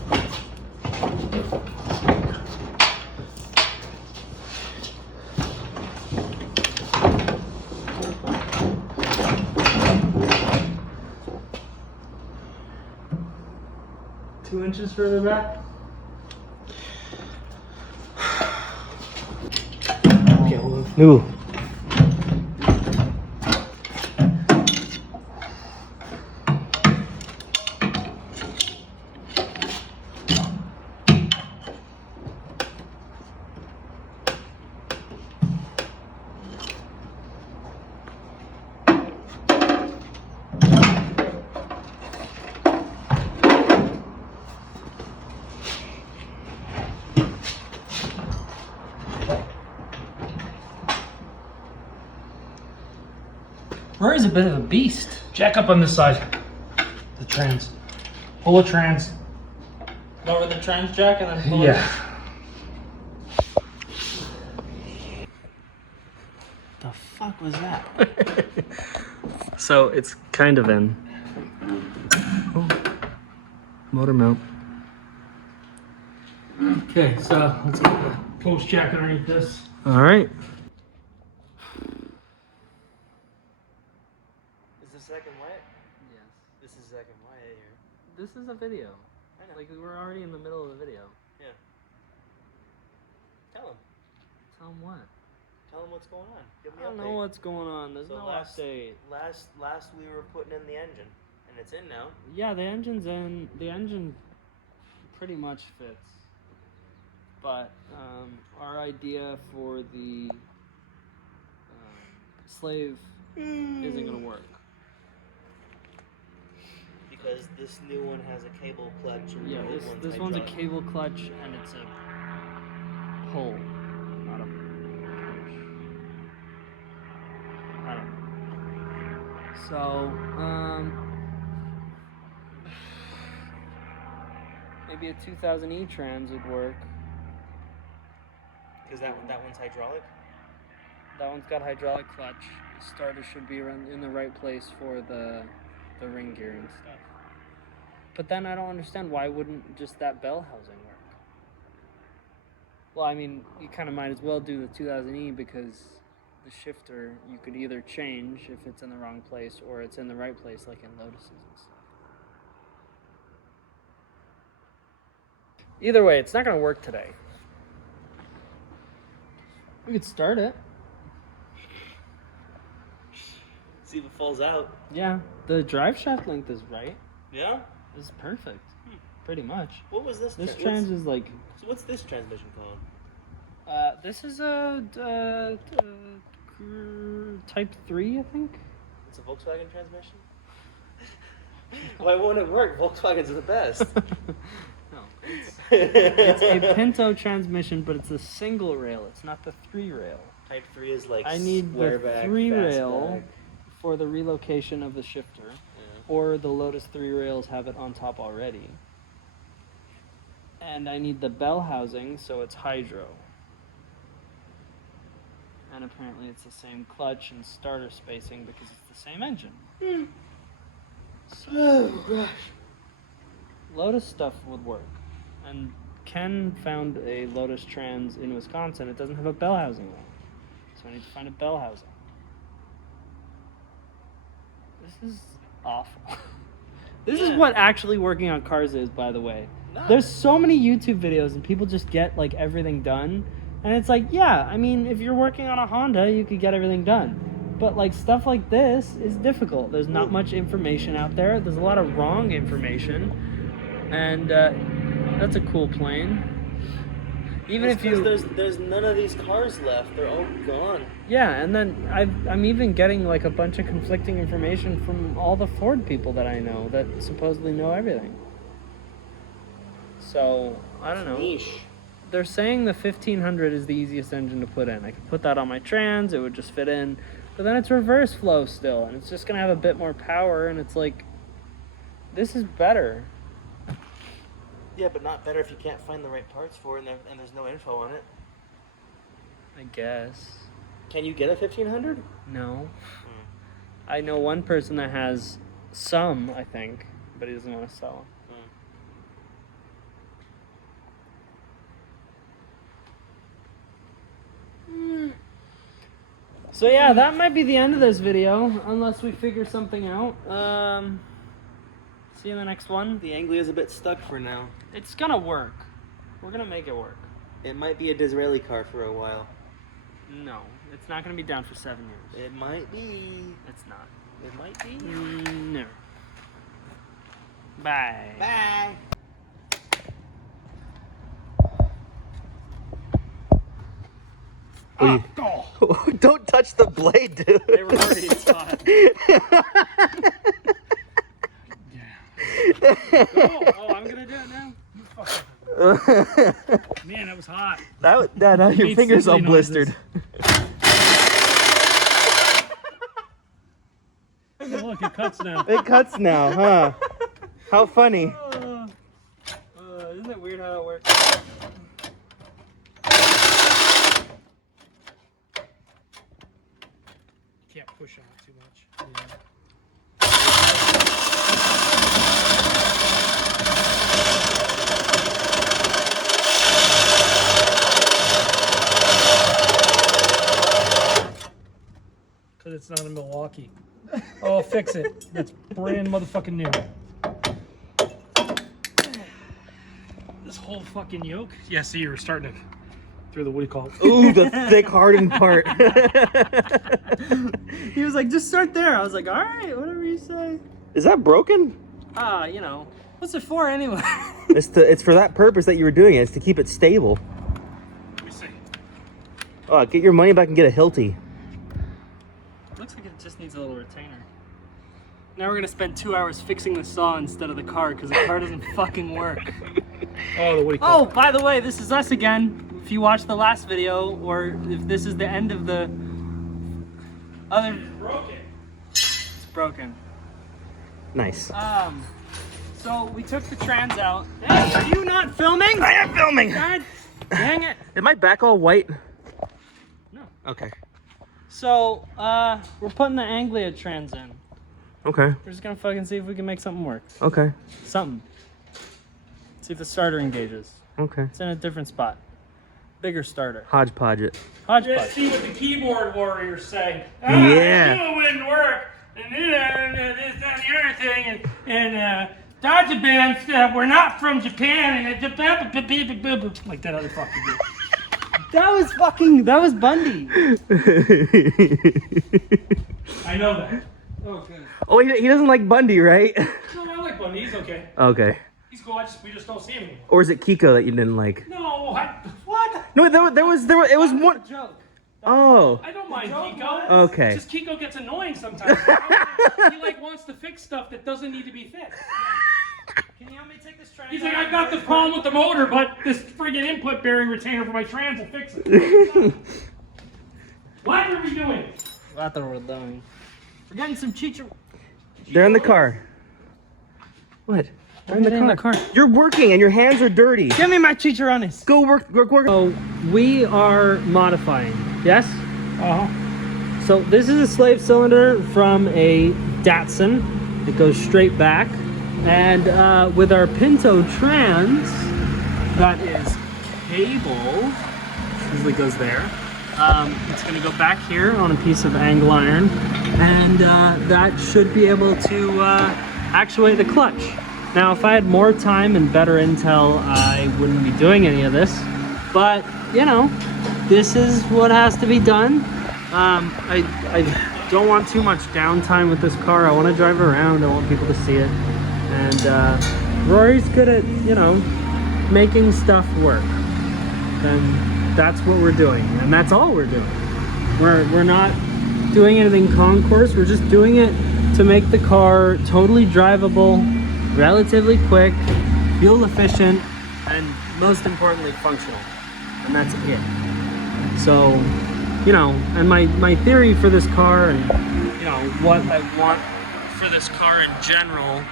Two inches further back? Okay, hold on. Ooh. Rory's a bit of a beast. Jack up on this side. The trans. Pull a trans. Lower the trans jack and then pull it. Yeah. The fuck was that? So it's kind of in. Oh. Motor mount. Okay, so let's get the post jack underneath this. All right. Is the second wet? Yes. This is second wet here. This is a video. I know. Like we're already in the middle of a video. Yeah. Tell him. Tell him what? Tell him what's going on. Give I don't know what's going on. There's no update. Last we were putting in the engine, and it's in now. Yeah, the engine's in. The engine pretty much fits. But our idea for the slave isn't gonna work. Because this new one has a cable clutch. And Yeah, the old this one's a hydraulic. cable clutch and it's a pull, not a push. I don't know. So, maybe a 2000E trans would work. Because that one's hydraulic. That one's got hydraulic clutch. The starter should be in the right place for the ring gear and stuff. But then I don't understand, why wouldn't just that bell housing work? Well, I mean, you kind of might as well do the 2000E because the shifter you could either change if it's in the wrong place or it's in the right place, like in Lotuses and stuff. Either way, it's not going to work today. We could start it. See if it falls out. Yeah, the drive shaft length is right. Yeah? This is perfect. Pretty much. What was this? This trans is like... So what's this transmission called? This is a Type 3, I think. It's a Volkswagen transmission? Why won't it work? Volkswagens are the best. No, it's a Pinto transmission, but it's a single rail. It's not the 3-rail. Type 3 is like I need the square back, 3-rail fastback. for the relocation of the shifter, or the Lotus 3 rails have it on top already. And I need the bell housing, so it's hydro. And apparently it's the same clutch and starter spacing because it's the same engine. So, Oh gosh. Lotus stuff would work. And Ken found a Lotus Trans in Wisconsin. It doesn't have a bell housing though. So I need to find a bell housing. This is awful. This is what actually working on cars is, by the way. No. There's so many YouTube videos and people just get like everything done. And it's like, yeah, I mean, if you're working on a Honda, you could get everything done. But like stuff like this is difficult. There's not much information out there. There's a lot of wrong information. And that's a cool plane. Even if you there's none of these cars left. They're all gone. Yeah, and then I'm even getting like a bunch of conflicting information from all the Ford people that I know that supposedly know everything. So I don't know. Niche. They're saying the 1500 is the easiest engine to put in. I could put that on my Trans, it would just fit in. But then it's reverse flow still, and it's just gonna have a bit more power, and it's like, this is better. Yeah, but not better if you can't find the right parts for it and there's no info on it. I guess. Can you get a 1500? No. I know one person that has some, I think, but he doesn't want to sell them. So yeah, that might be the end of this video, unless we figure something out. See you in the next one. The Anglia is a bit stuck for now. It's gonna work. We're gonna make it work. It might be a Disraeli car for a while. No, it's not gonna be down for 7 years. It might be. It's not. It might be. No. Bye. Bye. Don't touch the blade, dude. They were already hot. Oh, I'm gonna do it now. Man, that was hot. Now your Made fingers all sizzling noises. blistered. Oh, look, it cuts now. It cuts now, huh? How funny. Isn't it weird how that works? Can't push on it too much. Because it's not in Milwaukee. Oh, fix it. That's brand motherfucking new. This whole fucking yoke. Yeah, see, you're starting to through the, what do you call it? Ooh, the thick hardened part. He was like, just start there. I was like, all right, whatever you say. Is that broken? You know, what's it for anyway? It's for that purpose that you were doing it. It's to keep it stable. Let me see. Oh, get your money back and get a Hilti. Looks like it just needs a little retainer. Now we're gonna spend 2 hours fixing the saw instead of the car because the car doesn't fucking work. Oh, the what do you call Oh, by the way, this is us again. If you watched the last video, or if this is the end of the other... Broken. It's broken. Nice. So we took the Trans out. Hey, are you not filming? I am filming. God dang it. Is my back all white? No. Okay. So, we're putting the Anglia Trans in. Okay. We're just gonna fucking see if we can make something work. Okay. Something. See if the starter engages. Okay. It's in a different spot. Bigger starter. Hodgepodge it. Hodgepodge. Just see what the keyboard warriors say. Yeah. I knew it wouldn't work. And this, that, and the other thing. And Dodger bands were not from Japan. And like that other fucking dude. That was Bundy. I know that. Okay. Oh, he doesn't like Bundy, right? No, I like Bundy. He's okay. Okay. He's cool. We just don't see him anymore. Or is it Kiko that you didn't like? No, what? No, there was it was one. Joke. Oh. I don't mind Kiko. Okay. It's just Kiko gets annoying sometimes. He like wants to fix stuff that doesn't need to be fixed. Can you help me take this Trans? He's like, I've got the problem with the motor, but this friggin' input bearing retainer for my Trans will fix it. What are we doing? I thought we were doing. We're getting some chicha. They're in the car. What? They're in the car. You're working and your hands are dirty. Give me my chicharrones. Go work. So we are modifying. Yes. So this is a slave cylinder from a Datsun. It goes straight back. And with our Pinto trans, that is cable, usually goes there. It's gonna go back here on a piece of angle iron, and that should be able to actuate the clutch. Now, if I had more time and better intel, I wouldn't be doing any of this, but you know, this is what has to be done. I don't want too much downtime with this car. I want to drive around. I want people to see it. And Rory's good at, you know, making stuff work. And that's what we're doing. And that's all we're doing. We're not doing anything concourse. We're just doing it to make the car totally drivable, relatively quick, fuel efficient, and most importantly, functional. And that's it. So, you know, and my theory for this car, and you know what I want for this car in general,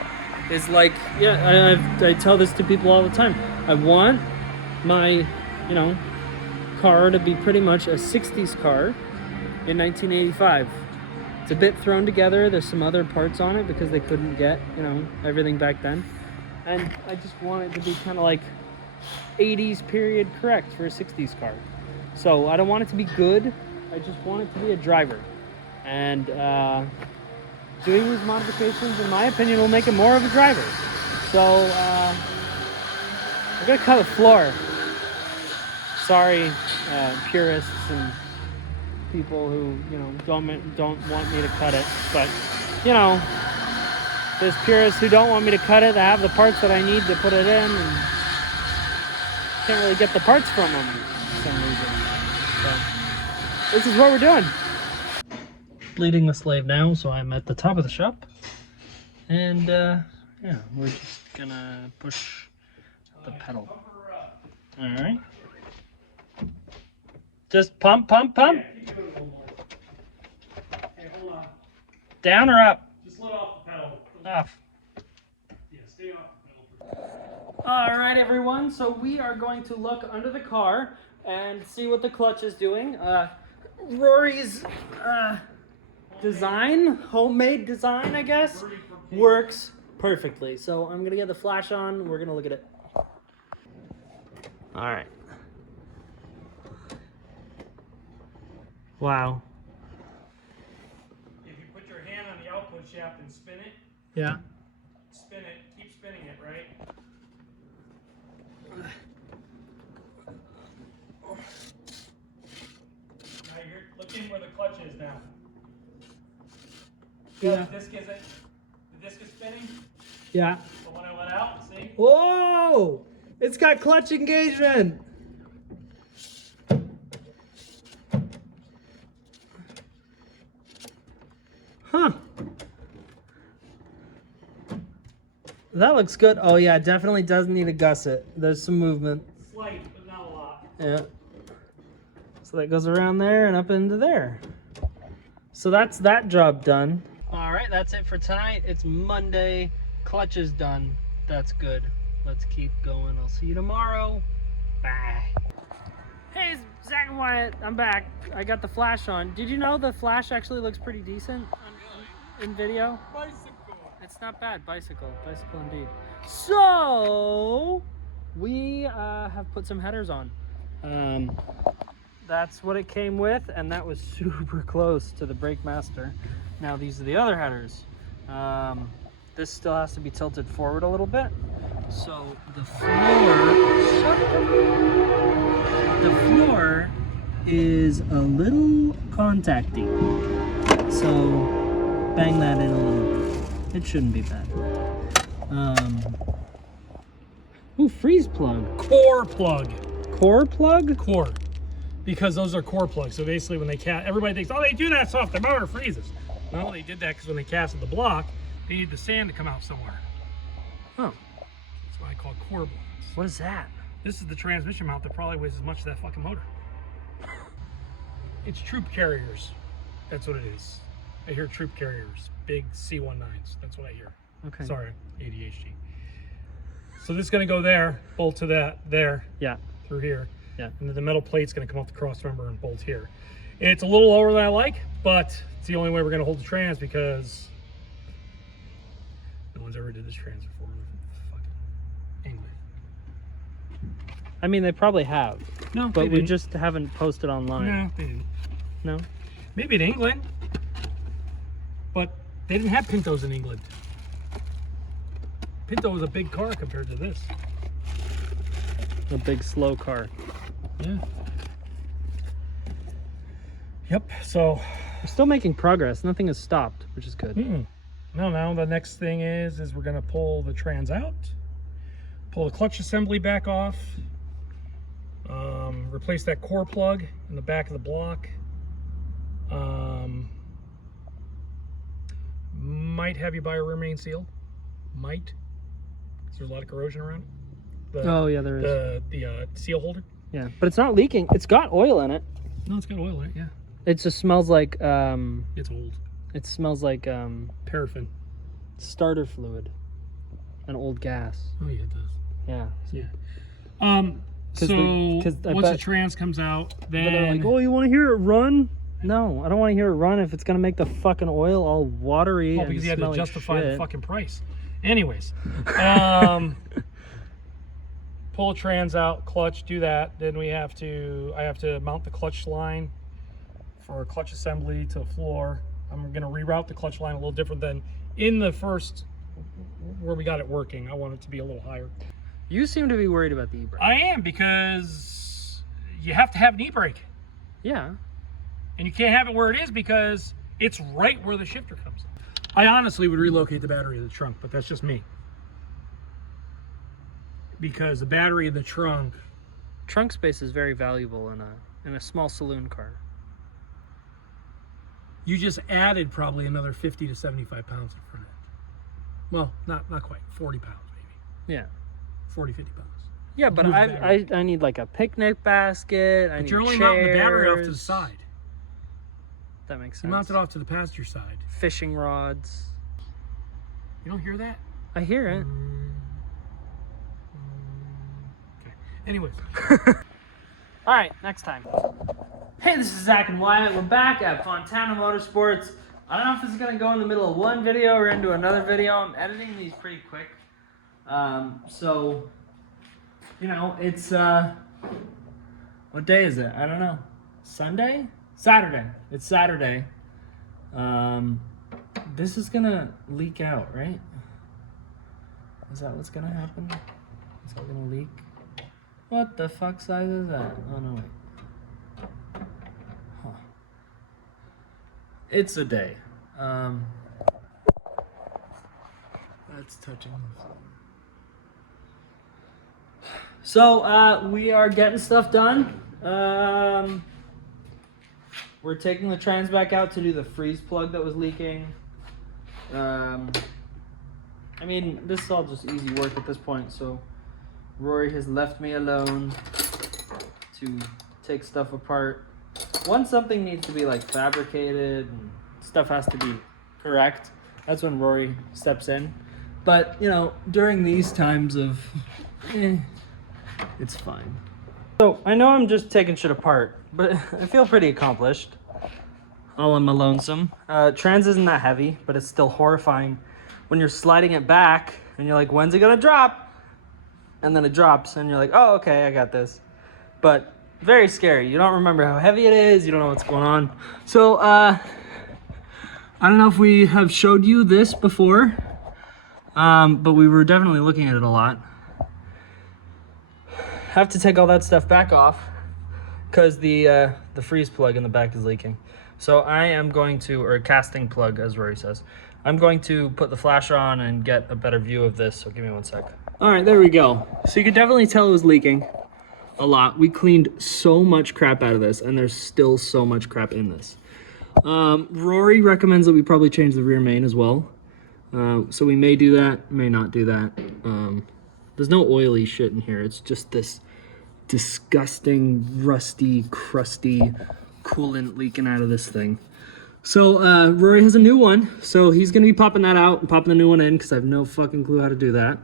is like, yeah, I tell this to people all the time. I want my, you know, car to be pretty much a 60s car in 1985. It's a bit thrown together. There's some other parts on it because they couldn't get, you know, everything back then. And I just want it to be kind of like 80s period correct for a 60s car. So I don't want it to be good. I just want it to be a driver. And doing these modifications, in my opinion, will make it more of a driver. So we're gonna cut the floor. Sorry, purists and people who, you know, don't want me to cut it, but you know, there's purists who don't want me to cut it, that have the parts that I need to put it in, and can't really get the parts from them for some reason. So this is what we're doing. Bleeding the slave now, so I'm at the top of the shop, and yeah, we're just gonna push the pedal. All right. Just pump, pump, pump. Okay, hold on. Down or up? Just let off the pedal. Off. Yeah, stay off the pedal. All right, everyone. So we are going to look under the car and see what the clutch is doing. Rory's design, homemade design, I guess, works perfectly. So I'm gonna get the flash on. We're gonna look at it. All right. Wow. If you put your hand on the output shaft and spin it, Yeah. spin it, keep spinning it, right? Now you're looking where the clutch is now. Yeah. The disc isn't. The disc is spinning. Yeah. The one I let out. See? Whoa! It's got clutch engagement. Huh. That looks good. Oh yeah, definitely does need a gusset. There's some movement. Slight, but not a lot. Yeah. So that goes around there and up into there. So that's that job done. All right, that's it for tonight. It's Monday. Clutch is done. That's good. Let's keep going. I'll see you tomorrow. Bye. Hey, Zach and Wyatt. I'm back. I got the flash on. Did you know the flash actually looks pretty decent in video? Bicycle. It's not bad. Bicycle indeed. So we have put some headers on. That's what it came with, and that was super close to the Brake Master. Now these are the other headers. This still has to be tilted forward a little bit. So the floor is a little contacty. So bang that in a little bit. It shouldn't be bad. Ooh, freeze plug. Core plug. Core plug? Core. Because those are core plugs. So basically when they cast, everybody thinks, oh, they do that so if the motor freezes. No, they did that because when they casted the block, they need the sand to come out somewhere. Oh. That's why I call core blocks. What is that? This is the transmission mount that probably weighs as much as that fucking motor. It's troop carriers. That's what it is. I hear troop carriers. Big C-19s. That's what I hear. Okay. Sorry, ADHD. So this is going to go there, bolt to that, there, Yeah. through here. Yeah. And then the metal plate's going to come off the cross member and bolt here. It's a little lower than I like, but it's the only way we're gonna hold the trans because no one's ever did this trans before. Fucking Anglia. I mean, they probably have. No, but they we didn't. just haven't posted online. No, they didn't. No? Maybe in England, but they didn't have Pintos in England. Pinto was a big car compared to this. A big slow car. Yeah. Yep. So. We're still making progress. Nothing has stopped, which is good. No, now the next thing is we're gonna pull the trans out, pull the clutch assembly back off, replace that core plug in the back of the block. Might have you buy a rear main seal. Might, because there's a lot of corrosion around it. Oh yeah, there is. The seal holder. Yeah, but it's not leaking. It's got oil in it. No, it's got oil in it. Yeah. It just smells like It's old. it smells like Paraffin. starter fluid and old gas. Oh yeah, it does. Yeah. Yeah. So I once the bet- trans comes out, then But they're like, "Oh, you want to hear it run?" No, I don't want to hear it run if it's gonna make the fucking oil all watery. well, because and you had smell to like justify the shit. fucking price. Anyways, pull trans out, clutch, do that. Then I have to mount the clutch line for clutch assembly to the floor. I'm gonna reroute the clutch line a little different than in the first where we got it working. I want it to be a little higher. You seem to be worried about the e-brake. I am, because you have to have an e-brake. Yeah. And you can't have it where it is because it's right where the shifter comes in. I honestly would relocate the battery of the trunk, but that's just me. Because the battery of the trunk, Trunk space is very valuable in a small saloon car. you just added probably another 50 to 75 pounds in front of it. Well, not quite, 40 pounds maybe. Yeah. 40, 50 pounds. Yeah, but Move the I battery. I need like a picnic basket. I But need you're only mounting the battery off to the chairs. side. That makes You sense. mount it off to the passenger side. Fishing rods. You don't hear that? I hear it. Okay. Anyways. All right, next time. Hey, this is Zach and Wyatt. We're back at Fontana Motorsports. I don't know if this is gonna go in the middle of one video or into another video. I'm editing these pretty quick. So, you know, it's, what day is it? I don't know. Sunday? Saturday. It's Saturday. This is gonna leak out, right? Is that what's gonna happen? Is that gonna leak? What the fuck size is that? Oh no, wait. Huh. It's a day. That's touching. So, we are getting stuff done. We're taking the trans back out to do the freeze plug that was leaking. I mean, this is all just easy work at this point, so Rory has left me alone to take stuff apart. Once something needs to be like fabricated and stuff has to be correct, that's when Rory steps in. But, you know, during these times of, it's fine. So, I know I'm just taking shit apart, but I feel pretty accomplished. All on my lonesome. Trans isn't that heavy, but it's still horrifying when you're sliding it back and you're like, when's it gonna drop? And then it drops and you're like, oh, okay, I got this. But very scary. You don't remember how heavy it is. You don't know what's going on. So, I don't know if we have showed you this before, but we were definitely looking at it a lot. Have to take all that stuff back off because the freeze plug in the back is leaking. So I am going to, or a casting plug as Rory says, I'm going to put the flasher on and get a better view of this. So give me one sec. All right, there we go. So you could definitely tell it was leaking a lot. We cleaned so much crap out of this and there's still so much crap in this. Rory recommends that we probably change the rear main as well. So we may do that, may not do that. There's no oily shit in here. It's just this disgusting, rusty, crusty coolant leaking out of this thing. So Rory has a new one. So he's going to be popping that out and popping the new one in because I have no fucking clue how to do that.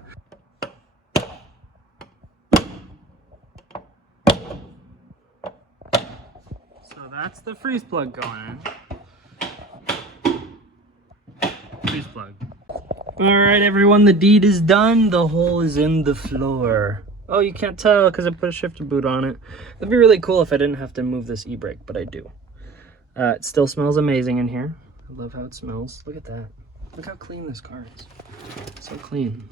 So that's the freeze plug going in. Freeze plug. Alright everyone, the deed is done. The hole is in the floor. Oh, you can't tell because I put a shifter boot on it. It'd be really cool if I didn't have to move this e-brake, but I do. It still smells amazing in here. I love how it smells. Look at that. Look how clean this car is. So clean.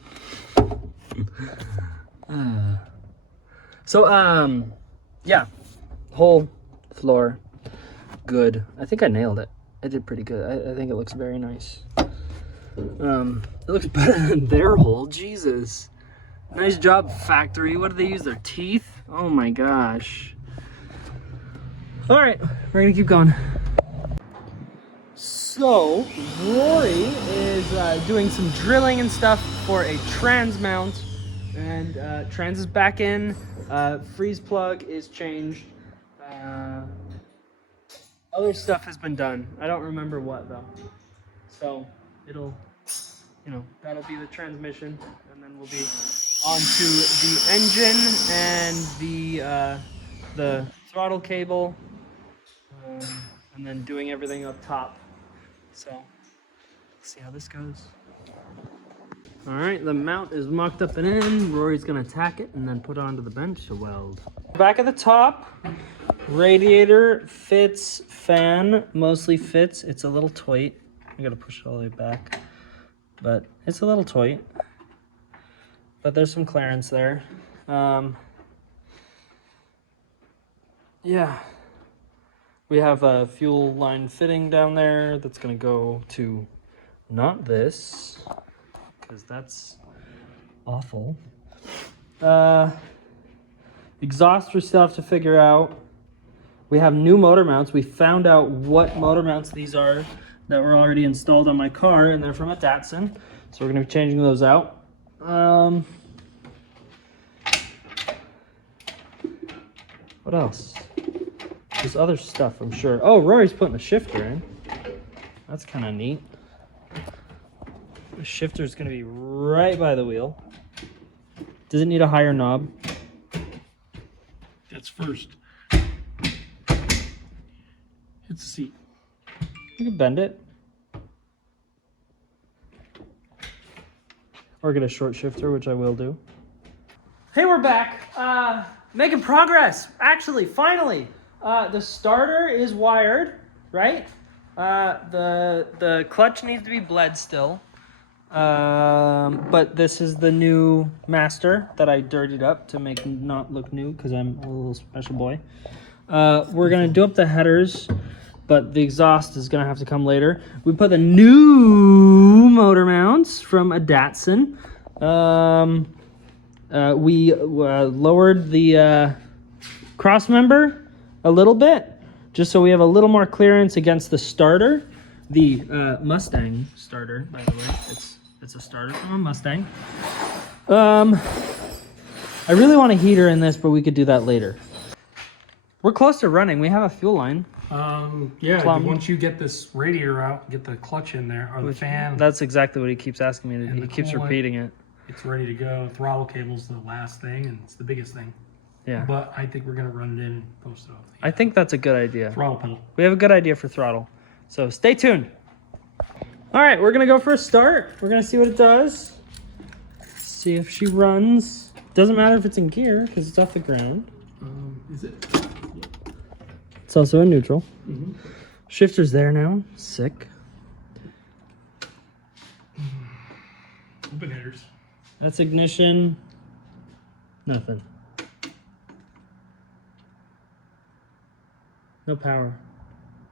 Yeah. Whole floor. Good. I think I nailed it. I did pretty good. I think it looks very nice. It looks better than their hole. Jesus. Nice job, factory. What do they use? Their teeth? Oh my gosh. All right, we're gonna keep going. So, Rory is doing some drilling and stuff for a trans mount, and trans is back in. Freeze plug is changed. Other stuff has been done. I don't remember what though. So it'll, you know, that'll be the transmission, and then we'll be onto the engine and the throttle cable, and then doing everything up top. So, let's see how this goes. All right, the mount is mocked up and in. Rory's gonna tack it and then put it onto the bench to weld. Back at the top, radiator fits, fan mostly fits. It's a little tight. I gotta push it all the way back, but it's a little tight. But there's some clearance there. Yeah. We have a fuel line fitting down there that's gonna go to not this, because that's awful. Exhaust we still have to figure out. We have new motor mounts. We found out what motor mounts these are that were already installed on my car, and they're from a Datsun. So we're gonna be changing those out. What else? There's other stuff, I'm sure. Oh, Rory's putting a shifter in. That's kind of neat. The shifter's gonna be right by the wheel. Does it need a higher knob? That's first. Hit the seat. You can bend it. Or get a short shifter, which I will do. Hey, we're back. Making progress. Actually, finally. The starter is wired, right? The clutch needs to be bled still. But this is the new master that I dirtied up to make not look new because I'm a little special boy. We're gonna do up the headers, but the exhaust is gonna have to come later. We put the new motor mounts from a Datsun. We lowered the cross member a little bit, just so we have a little more clearance against the starter. The Mustang starter, by the way. It's a starter from a Mustang. I really want a heater in this, but we could do that later. We're close to running. We have a fuel line. Yeah, Plumb. once you get this radiator out, get the clutch in there, or the fan, That's exactly what he keeps asking me to do. And He the keeps coolant. repeating it. it's ready to go. Throttle cable's the last thing, and it's the biggest thing. Yeah. But I think we're gonna run it in and post it off the I think that's a good idea. throttle pedal. We have a good idea for throttle. So stay tuned. All right, we're gonna go for a start. We're gonna see what it does. See if she runs. Doesn't matter if it's in gear because it's off the ground. Is it? It's also in neutral. Mm-hmm. Shifter's there now. Sick. Open headers. That's ignition. Nothing. No power.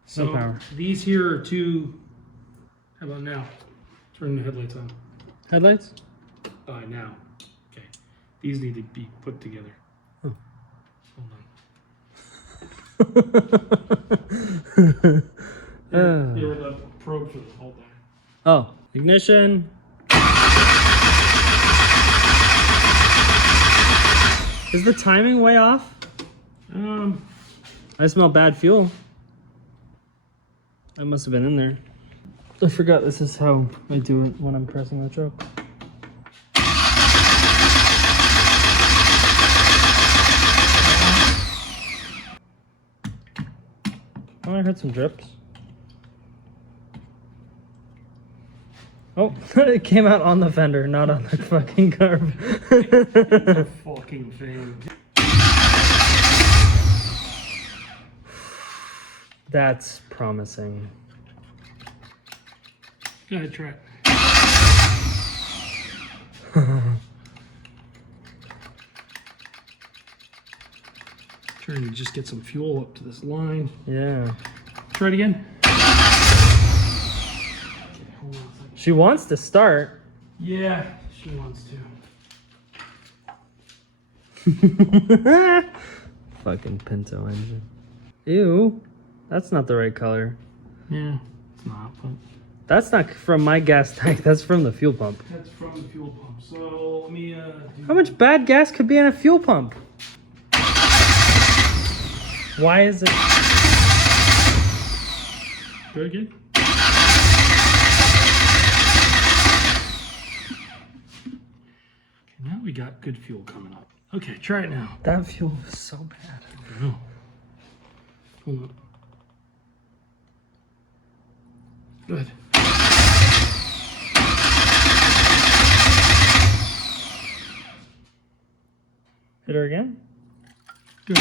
So power. these here are two. How about now? Turn the headlights on. Headlights? Now. Okay. These need to be put together. Oh. Hold on. They were the probe for the whole thing. Oh, ignition. Is the timing way off? I smell bad fuel. That must have been in there. I forgot this is how I do it when I'm pressing the truck. heard some drips. Oh, it came out on the fender, not on the fucking carb. Fucking thing. That's promising. Go ahead, try it. Trying to just get some fuel up to this line. Yeah. Try it again. She wants to start. Yeah, she wants to. Fucking Pinto engine. Ew. That's not the right color. Yeah, it's not. But That's not from my gas tank. That's from the fuel pump. that's from the fuel pump. So let me. How much bad gas could be in a fuel pump? Why is it? Do it again. Okay, now we got good fuel coming up. Okay, try it now. That fuel is so bad. No. Hold on. Good. Hit her again? Good.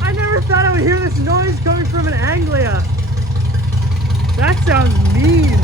I never thought I would hear this noise coming from an Anglia. That sounds mean.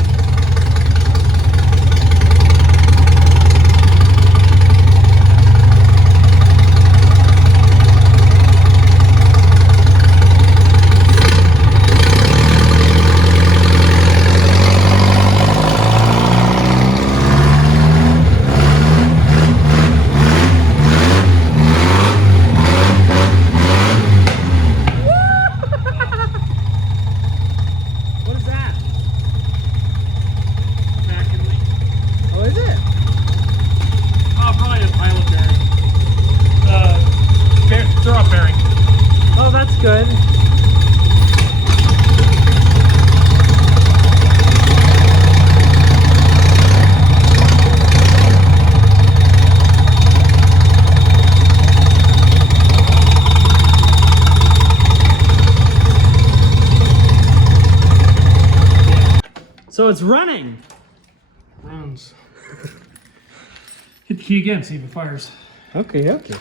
What is that? Vacuum leak. Oh, is it? Oh, probably a pilot bearing. Throw-up bearing. Oh, that's good. So it's running. Runs. Hit the key again, see if it fires. Okay, okay.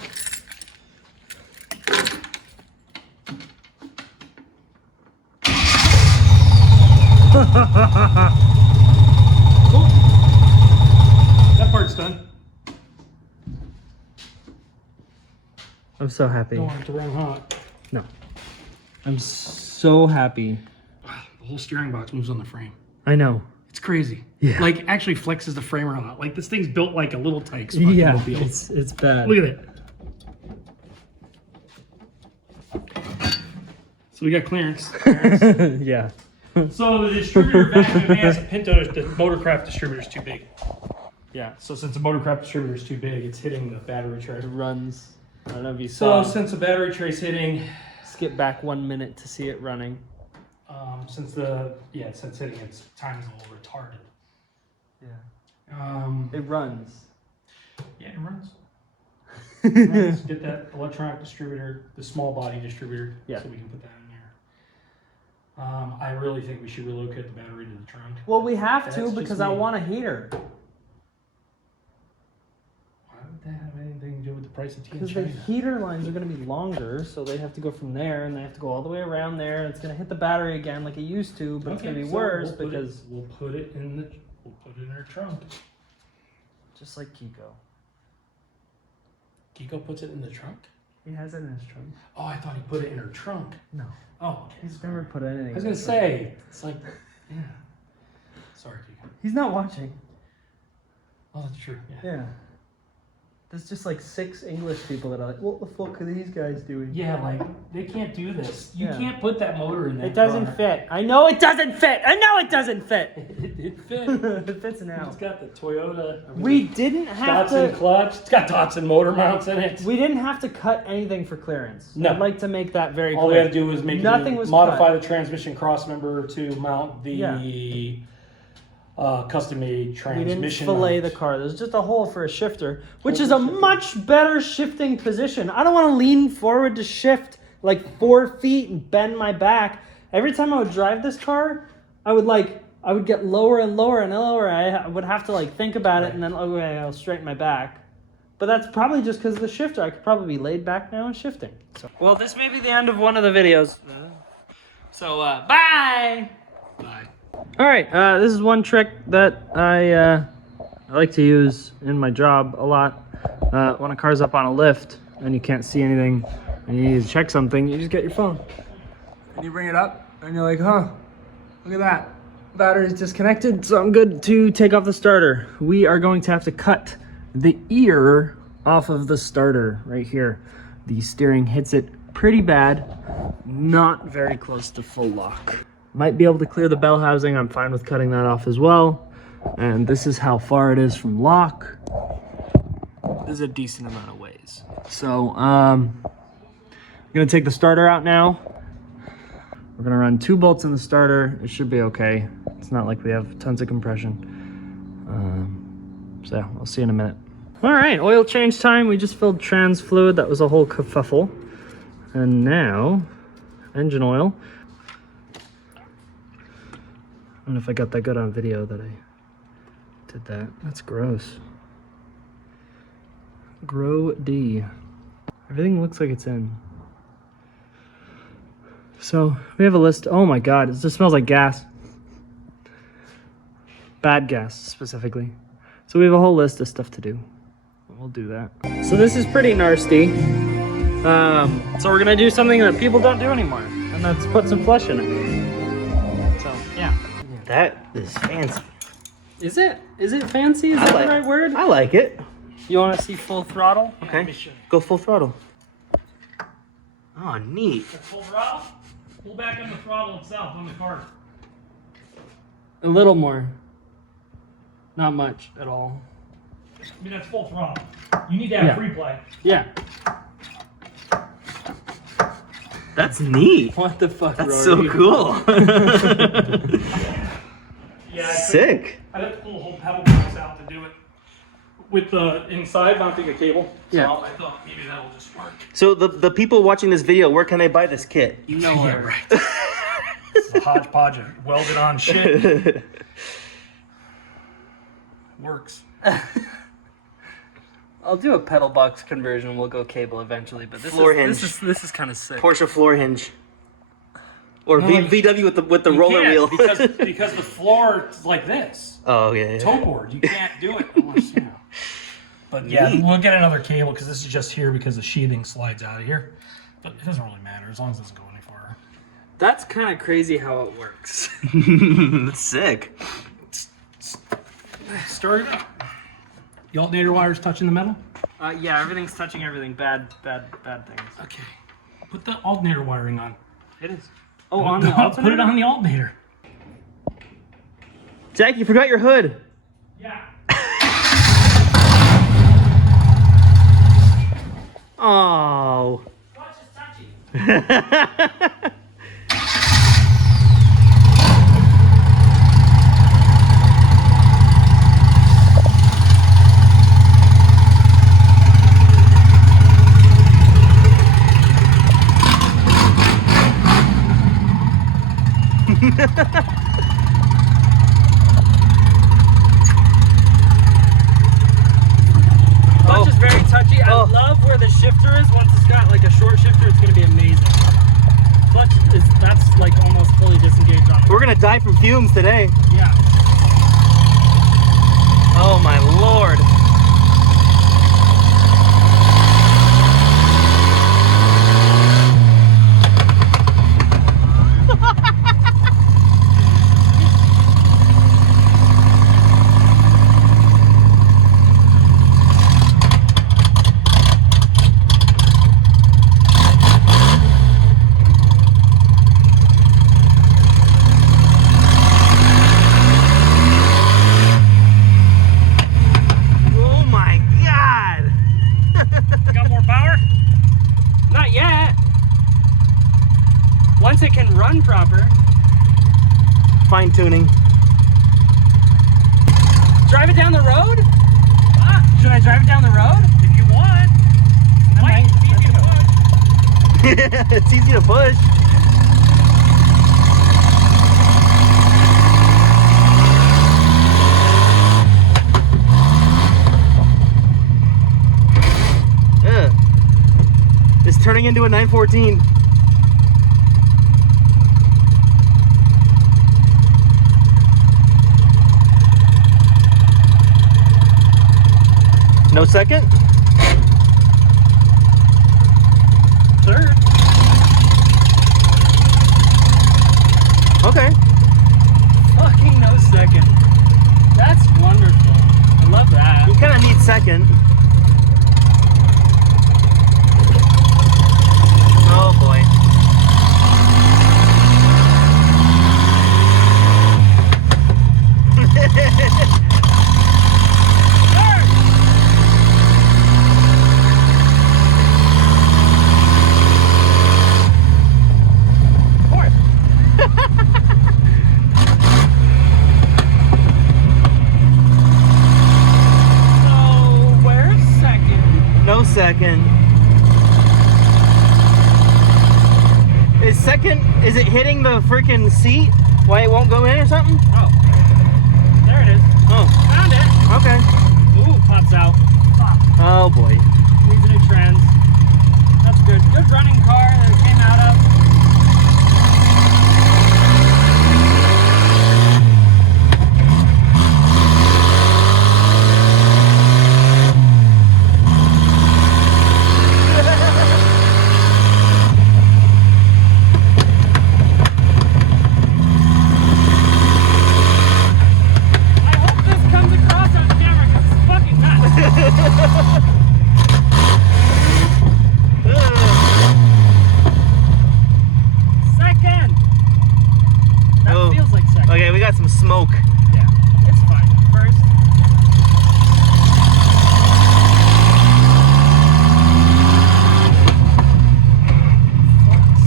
That part's done. I'm so happy. Don't want it to run hot. No. I'm so happy. Wow, the whole steering box moves on the frame. I know. It's crazy. Yeah. Like, actually flexes the frame around. Like, this thing's built like a little Tykes fucking Yeah, mobile. it's bad. Look at it. So we got clearance. Yeah. So the distributor vacuum has a Pinto, the Motorcraft distributor is too big. Yeah. So since the Motorcraft distributor is too big, it's hitting the battery tray. It runs. I don't know if you So saw. since the battery tray's hitting, Skip back 1 minute to see it running. since hitting, its time's a little retarded. Yeah. It runs. Yeah, it runs. It runs. Get that electronic distributor, the small body distributor, Yeah. so we can put that in there. I really think we should relocate the battery to the trunk. Well, we have That's to just because I me. want a heater. Why would that have anything to do with the price of tea in Because the China? heater lines are going to be longer, so they have to go from there, and they have to go all the way around there. And it's going to hit the battery again like it used to, but it's going to be so worse we'll because we'll put it in our trunk. just like Kiko, Kiko puts it in the trunk. he has it in his trunk. Oh, I thought he put it in her trunk. No, Oh, okay. he's never put anything. I was in gonna his trunk. say it's like, yeah. Sorry, Kiko. He's not watching. Oh, that's true. Yeah. Yeah. There's just like 6 English people that are like, what the fuck are these guys doing? Yeah, like they can't do this. You Yeah. can't put that motor in there. It doesn't fit. I know it doesn't fit. I know it doesn't fit. It fits. It fits now. It's got the Toyota. We didn't have Datsun to. clutch. It's got Datsun motor mounts in it. We didn't have to cut anything for clearance. No. I'd like to make that very clear. All we had to do was modify cut. the transmission crossmember to mount the custom-made We transmission. didn't fillet the car. There's just a hole for a shifter, which is a much better shifting position. I don't want to lean forward to shift like 4 feet and bend my back. Every time I would drive this car, I would get lower and lower and lower. I would have to like think about it and then okay, I'll straighten my back. But that's probably just because of the shifter. I could probably be laid back now and shifting. So. Well, this may be the end of one of the videos. So, bye! Bye. All right, this is one trick that I like to use in my job a lot. When a car's up on a lift and you can't see anything and you need to check something, you just get your phone. And you bring it up and you're like, huh, look at that. Battery's disconnected, so I'm good to take off the starter. We are going to have to cut the ear off of the starter right here. The steering hits it pretty bad, not very close to full lock. Might be able to clear the bell housing. I'm fine with cutting that off as well. And this is how far it is from lock. This is a decent amount of ways. So I'm gonna take the starter out now. We're gonna run 2 bolts in the starter. It should be okay. It's not like we have tons of compression. So I'll see you in a minute. All right, oil change time. We just filled trans fluid. That was a whole kerfuffle. And now engine oil. I don't know if I got that good on video that I did that. That's gross. Grow-D. Everything looks like it's in. So we have a list. Oh my God, it just smells like gas. Bad gas, specifically. So we have a whole list of stuff to do. We'll do that. So this is pretty nasty. So we're gonna do something that people don't do anymore, and that's put some flesh in it. So yeah. That is fancy. Is it? Is it fancy? Is that the right word? I like it. You want to see full throttle? Okay, go full throttle. Oh, neat. Full throttle? Pull back on the throttle itself on the car. A little more. Not much at all. I mean, that's full throttle. You need to have free play. Yeah. That's neat. What the fuck, That's Rory? so cool. Yeah, Sick. I had to pull the whole pedal box out to do it. With the inside mounting a cable. Yeah. So I thought maybe that'll just work. So the people watching this video, where can they buy this kit? Nowhere. Right. It's a hodgepodge of welded on shit. Works. I'll do a pedal box conversion. We'll go cable eventually, but this Floor is hinge. this is kind of sick. Porsche floor hinge. Or No, VW with the You roller can't, wheel. because the floor is like this. Oh yeah. Toe board. You can't do it unless you know. But yeah, Neat. we'll get another cable because this is just here because the sheathing slides out of here. But it doesn't really matter as long as it doesn't go any farther. That's kind of crazy how it works. Sick. Start it up. The alternator wire's touching the metal? Yeah, everything's touching everything. Bad things. Okay. Put the alternator wiring on. It is. Oh, on the alternator? Put it on the alternator. Zach, you forgot your hood. Yeah. Oh. Watch it's touchy. Clutch is very touchy. I love where the shifter is. Once it's got like a short shifter, it's gonna be amazing. Clutch that's like almost fully disengaged on it. We're gonna die from fumes today. Yeah. Oh my lord. once it can run proper. Fine tuning. Drive it down the road? Should I drive it down the road? If you want. It's easy to push. Ugh. It's turning into a 914. No second? Third. Okay. Fucking no second. That's wonderful. I love that. You kind of need second. Oh boy. No second. Is it hitting the freaking seat? Why it won't go in or something? Oh. There it is. Oh. Found it. Okay. Ooh, pops out. Fuck. Oh boy. Needs a new trans. That's good. Good running car that it came out of. Okay, we got some smoke. Yeah, it's fine. First.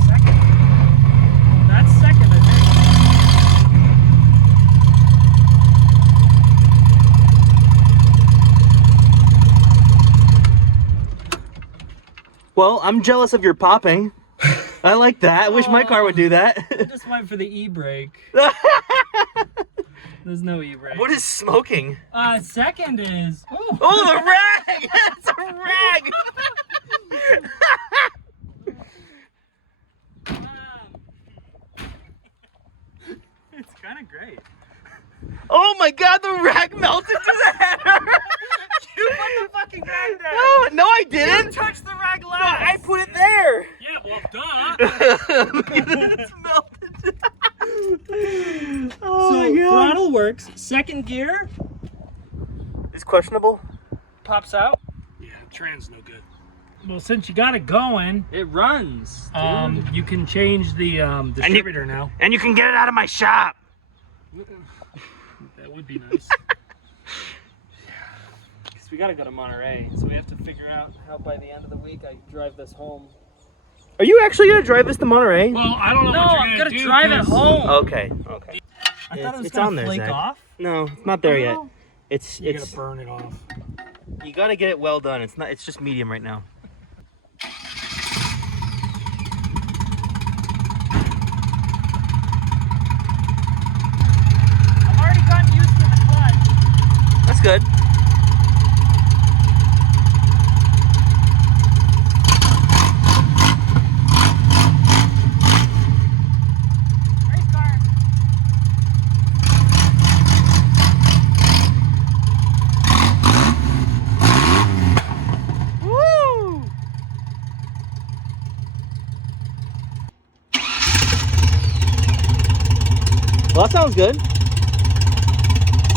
Second. That's second, I think. Well, I'm jealous of your popping. I like that. I wish my car would do that. I just went for the e-brake. There's no e-brake. What is smoking? Second is... Ooh. Oh, the rag! It's a rag! It's kind of great. Oh my god, the rag melted to the header! You put the fucking rag there! Oh, no, I didn't! You touched the rag last! No, I put it there! Yeah, well, duh! It's melted. Oh So, my god. throttle works. Second gear It's questionable. pops out. Yeah, trans no good. Well, since you got it going, It runs. you can change the distributor now. And you can get it out of my shop. That would be nice. Because we got to go to Monterey, so we have to figure out how by the end of the week I drive this home. Are you actually gonna drive this to Monterey? Well, I don't know No, what you're I'm gonna gonna do. drive it 'cause- home. Okay, okay. I thought it was it's gonna on there, flake Zach. off. No, it's not there yet. Oh. It's You gotta burn it off. you gotta get it well done. It's not. It's just medium right now. I've already gotten used to the clutch. That's good. Race car. Woo! Well, that sounds good.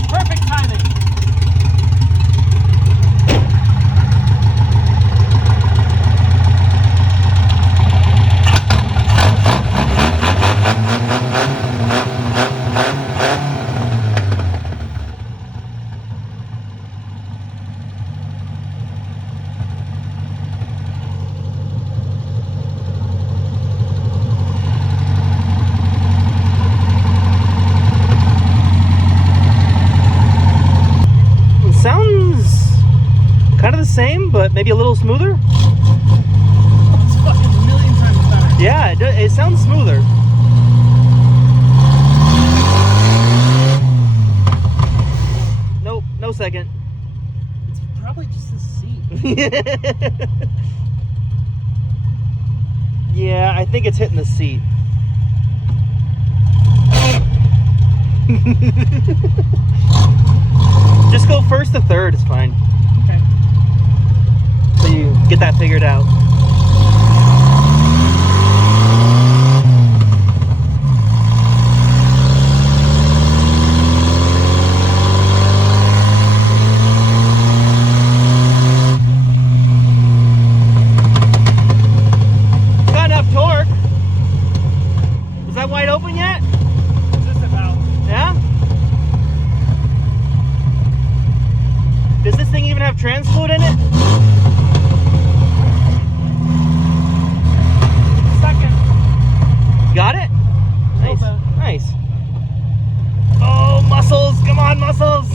Perfect timing. the same, but maybe a little smoother. It's fucking a million times better. Yeah, it sounds smoother. Nope, no second. It's probably just the seat. Yeah, I think it's hitting the seat. Just go first to third, it's fine. Okay. So you get that figured out. Got enough torque. Was that wide open yet? Just about. Yeah? Does this thing even have trans fluid in it? Second. Got it? Nice. Little bit. Nice. Oh, muscles! Come on, muscles!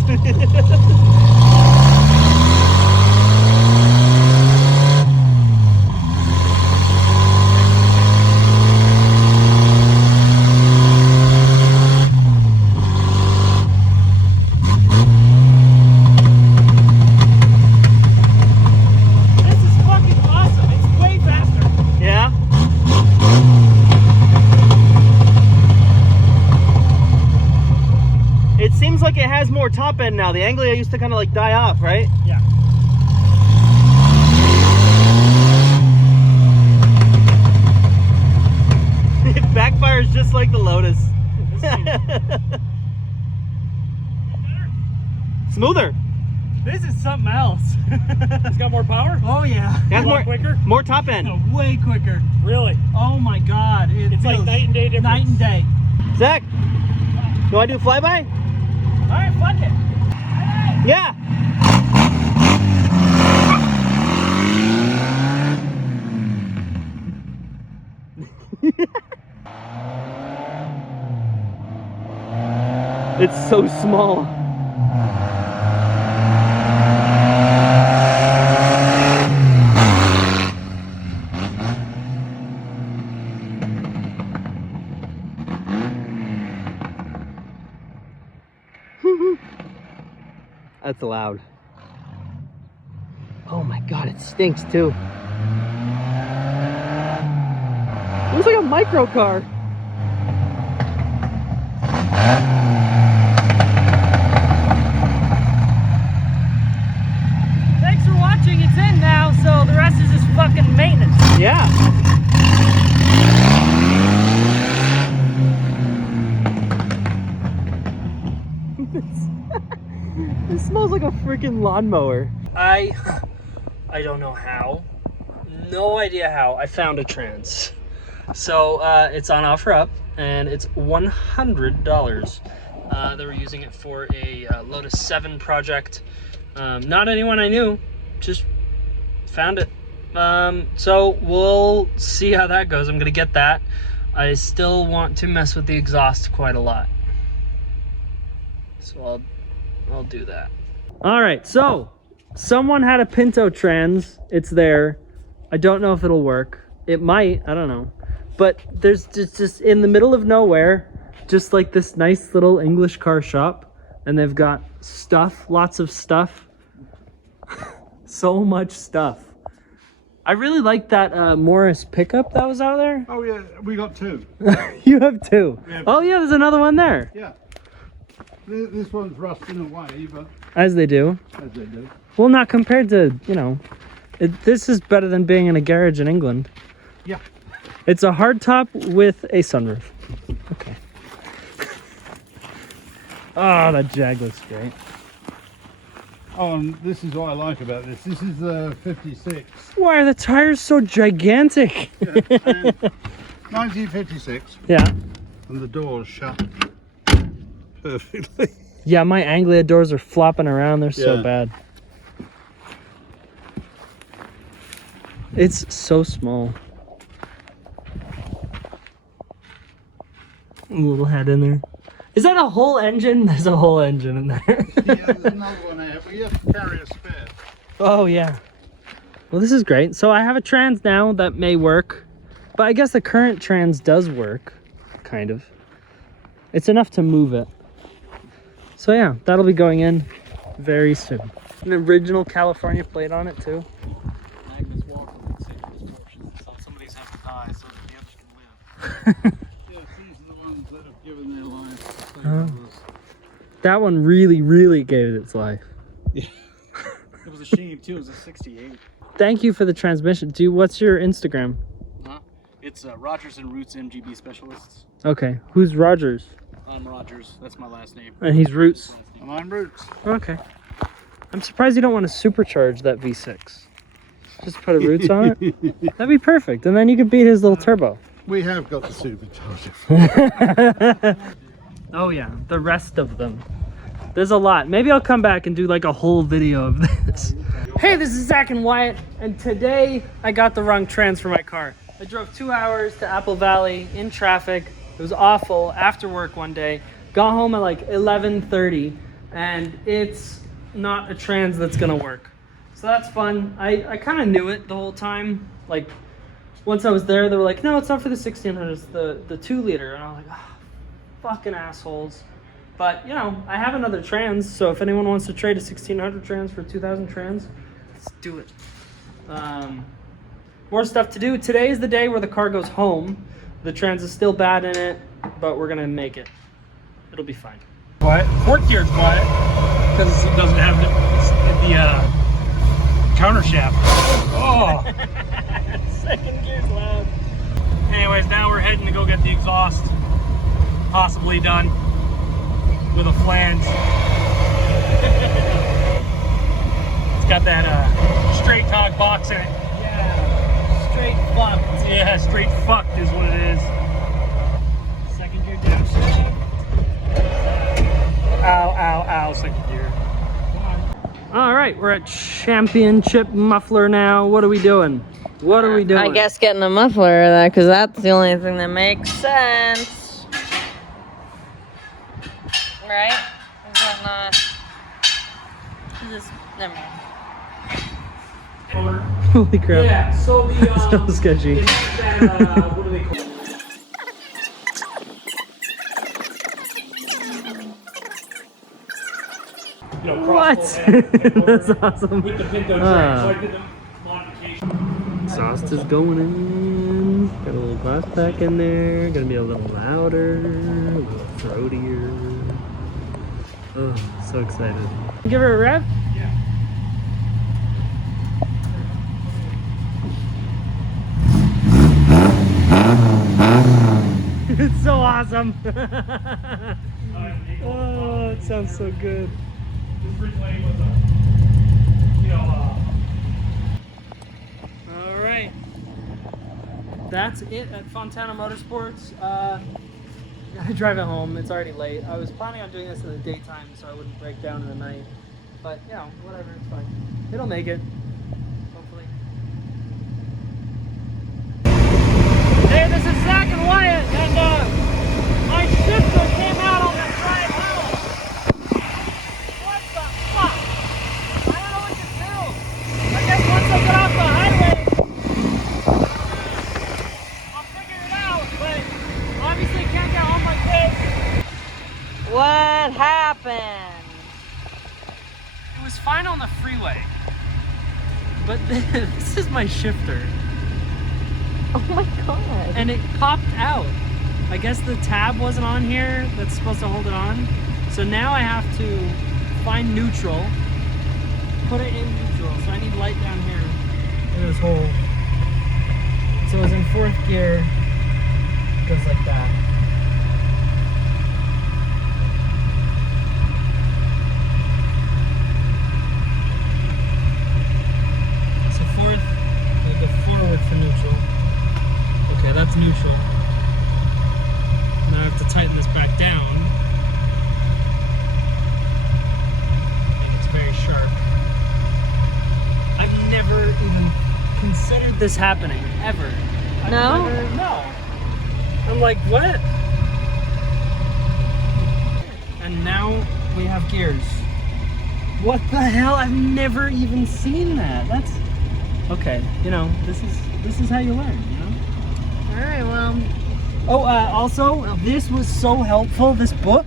This is fucking awesome. It's way faster. Yeah? It seems like it has more top end now. The Anglia used to kind of like die off, right? Yeah. It backfires just like the Lotus. Smoother. This is something else. It's got more power? Oh yeah. It has A lot more, quicker? more top end. No, way quicker. Really? Oh my god. It's like feels night and day difference. Night and day. Zach, you want to do a flyby? Alright, fuck it. Yeah. It's so small. That's loud. Oh my god, it stinks too. It looks like a micro car. Thanks for watching. It's in now, so the rest is just fucking maintenance. Yeah. It smells like a freaking lawnmower. I don't know how. No idea how I found a trans. So it's on OfferUp and it's $100. They were using it for a Lotus 7 project. Not anyone I knew, just found it. So we'll see how that goes. I'm gonna get that. I still want to mess with the exhaust quite a lot. So I'll do that. All right, so someone had a Pinto trans. It's there. I don't know if it'll work. It might, I don't know. But there's just in the middle of nowhere, just like this nice little English car shop. And they've got stuff, lots of stuff. So much stuff. I really like that Morris pickup that was out there. Oh yeah, we got two. You have two. Yeah. Oh yeah, there's another one there. Yeah. This one's rusting away, but As they do. as they do. Well, not compared to, you know, this is better than being in a garage in England. Yeah. It's a hardtop with a sunroof. Okay. Oh, that Jag looks great. Oh, and this is what I like about this. This is the 56. Why are the tires so gigantic? Yeah, and 1956, Yeah. and the doors shut perfectly. Yeah, my Anglia doors are flopping around. They're so Yeah. bad. It's so small. A little head in there. Is that a whole engine? There's a whole engine in there. Yeah, there's another one there, but you have to carry a spare. Oh yeah. Well, this is great. So I have a trans now that may work, but I guess the current trans does work, kind of. It's enough to move it. So yeah, that'll be going in very soon. An original California plate on it too. Magnus Walker would say to his portions, so some of these have to die so that the others can live. Yeah, these are the ones that have given their lives to save others. That one really, really gave it its life. Yeah. It was a shame too, it was a 68. Thank you for the transmission. What's your Instagram? It's Rogers and Roots MGB Specialists. Okay. Who's Rogers? I'm Rogers, that's my last name. And he's Roots. I'm on Roots. Okay. I'm surprised you don't want to supercharge that V6. Just put a Roots on it. That'd be perfect. And then you could beat his little turbo. We have got the supercharger. Oh yeah, the rest of them. There's a lot. Maybe I'll come back and do like a whole video of this. Hey, this is Zach and Wyatt, and today I got the wrong trans for my car. I drove 2 hours to Apple Valley in traffic. It was awful after work one day. Got home at like 11:30, and it's not a trans that's gonna work. So that's fun. I kind of knew it the whole time. Like, once I was there, they were like, no, it's not for the 1600, it's the 2 liter. And I was like, oh, fucking assholes. But, you know, I have another trans, so if anyone wants to trade a 1600 trans for 2000 trans, let's do it. More stuff to do. Today is the day where the car goes home. The trans is still bad in it, but we're gonna make it. It'll be fine. Quiet. Fourth gear's quiet because it doesn't have the counter shaft. Oh. Second gear's loud. Anyways, now we're heading to go get the exhaust possibly done with a flange. It's got that straight tog box in it. Yeah, straight fucked. Yeah, straight fucked is what it is. Second gear downshift. Ow, ow, ow, second gear. All right, we're at Championship Muffler now. What are we doing? What are we doing? I guess getting a muffler, because that's the only thing that makes sense. Right? Is that not? Is this, never mind. Holy crap. Yeah, so the So sketchy. what do they call it? You know, What? crossbow That's awesome. with the Pinto track. So I did the modification. Exhaust is going in. Got a little glass pack in there. Gonna be a little louder, a little throatier. Oh, so excited. Give her a rev. Yeah. It's so awesome. Oh, it sounds so good. This originally was a, you know, All right. That's it at Fontana Motorsports. I drive it home. It's already late. I was planning on doing this in the daytime so I wouldn't break down in the night. But, you know, whatever. It's fine. It'll make it. Hopefully. Hey, this is Zach and Wyatt, and my shifter came out on that drive home. What the fuck? I don't know what to do. I guess once I get off the highway, I'll figure it out, but obviously can't get home like this. What happened? It was fine on the freeway, but this is my shifter. Oh my god. And it popped out. I guess the tab wasn't on here that's supposed to hold it on. So now I have to find neutral, put it in neutral. So I need light down here in this hole. So it's in 4th gear, goes like that. So 4th, I go forward for neutral. Okay, that's neutral. Now I have to tighten this back down. Make it very sharp. I've never even considered this happening, ever. No? No. I'm like, what? And now we have gears. What the hell? I've never even seen that. That's okay. You know, this is how you learn. You know. All right, well. Oh, also, this was so helpful. This book.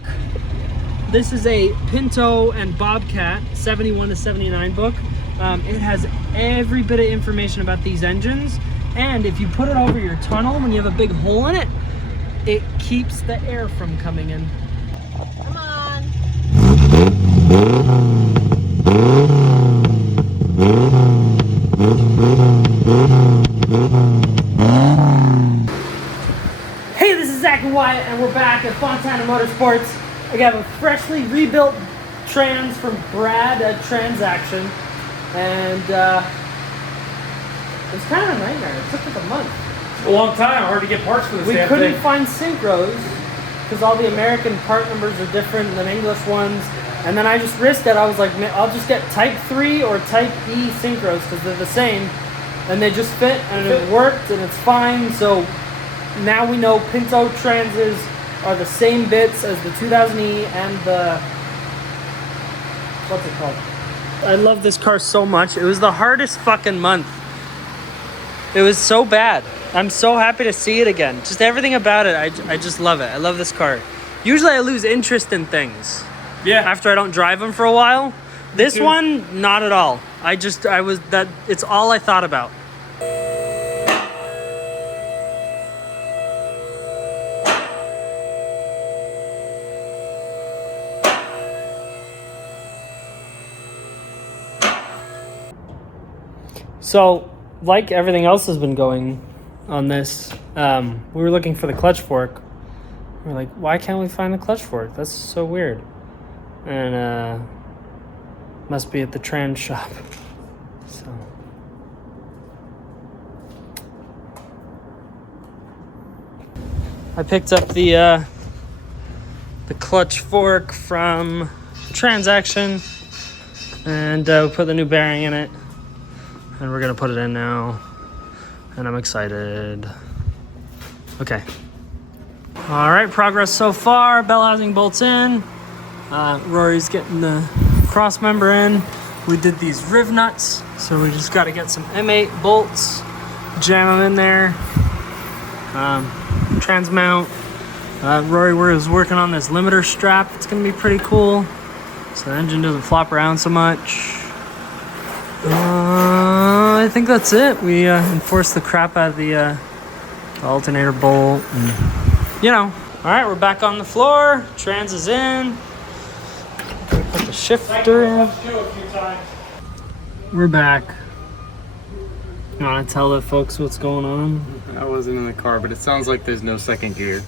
This is a Pinto and Bobcat 71 to 79 book. It has every bit of information about these engines, and if you put it over your tunnel when you have a big hole in it, it keeps the air from coming in. Come on. Hey, this is Zach and Wyatt, and we're back at Fontana Motorsports. I got a freshly rebuilt trans from Brad at Transaction, and it was kind of a nightmare. It took like a month. A long time. Hard to get parts for this We damn couldn't thing. find synchros because all the American part numbers are different than English ones. And then I just risked it. I was like, I'll just get Type 3 or Type E synchros because they're the same. And they just fit, and it worked, and it's fine. So now we know Pinto transes are the same bits as the 2000E and the... What's it called? I love this car so much. It was the hardest fucking month. It was so bad. I'm so happy to see it again. Just everything about it, I just love it. I love this car. Usually I lose interest in things. Yeah. After I don't drive them for a while. This too. one, not at all. It's all I thought about. So, like everything else has been going on this, we were looking for the clutch fork. We're like, why can't we find the clutch fork? That's so weird. And must be at the trans shop. So I picked up the clutch fork from Transaction, and we put the new bearing in it. And we're gonna put it in now, and I'm excited. Okay. All right, progress so far. Bell housing bolts in. Rory's getting the cross member in. We did these riv nuts, so we just got to get some M8 bolts, jam them in there. Trans mount. Rory was working on this limiter strap. It's gonna be pretty cool, so the engine doesn't flop around so much. I think that's it. We enforced the crap out of the alternator bolt. And, you know. All right, we're back on the floor. Trans is in. Gonna put the shifter in. We're back. You want to tell the folks what's going on? I wasn't in the car, but it sounds like there's no second gear.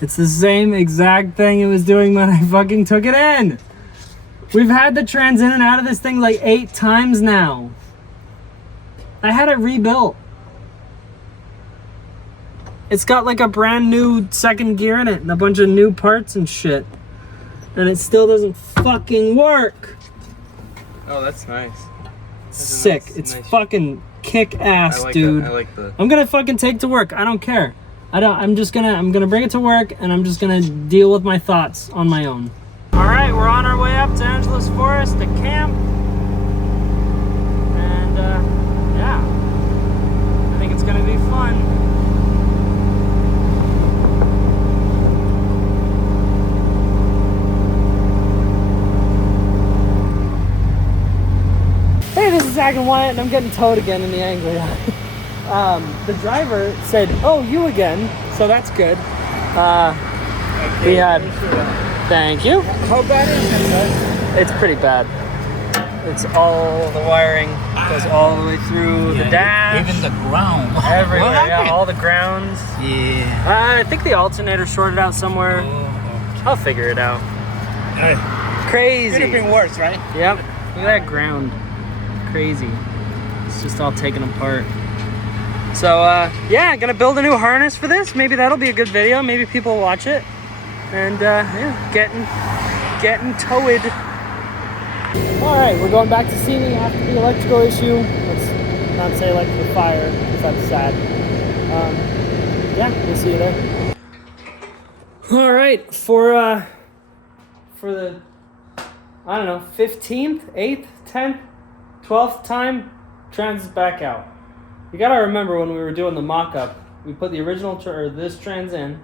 It's the same exact thing it was doing when I fucking took it in. We've had the trans in and out of this thing like 8 times now. I had it rebuilt. It's got like a brand new second gear in it and a bunch of new parts and shit. And it still doesn't fucking work. Oh, that's nice. That's Sick. It's fucking kick ass, dude. I like the... I'm gonna fucking take to work. I don't care. I'm gonna bring it to work, and I'm just gonna deal with my thoughts on my own. All right, we're on our way up to Angeles Forest to camp. And yeah, I think it's gonna be fun. Hey, this is Zach and Wyatt, and I'm getting towed again in the Anglia. The driver said, "Oh, you again," so that's good. We had. Thank you. How bad is it? It's pretty bad. It's all the wiring goes all the way through the dash. Even the ground. Everywhere, What yeah, happened? all the grounds. Yeah. I think the alternator shorted out somewhere. I'll figure it out. Crazy. Could have been worse, right? Yep. Look at that ground. Crazy. It's just all taken apart. So, yeah, gonna build a new harness for this. Maybe that'll be a good video. Maybe people will watch it. And, yeah, getting towed. All right, we're going back to Sini after the electrical issue. Let's not say electrical fire, because that's sad. Yeah, we'll see you there. All right, for the I don't know, 15th, 8th, 10th, 12th time, trans is back out. You gotta remember when we were doing the mock-up, we put the original this trans in,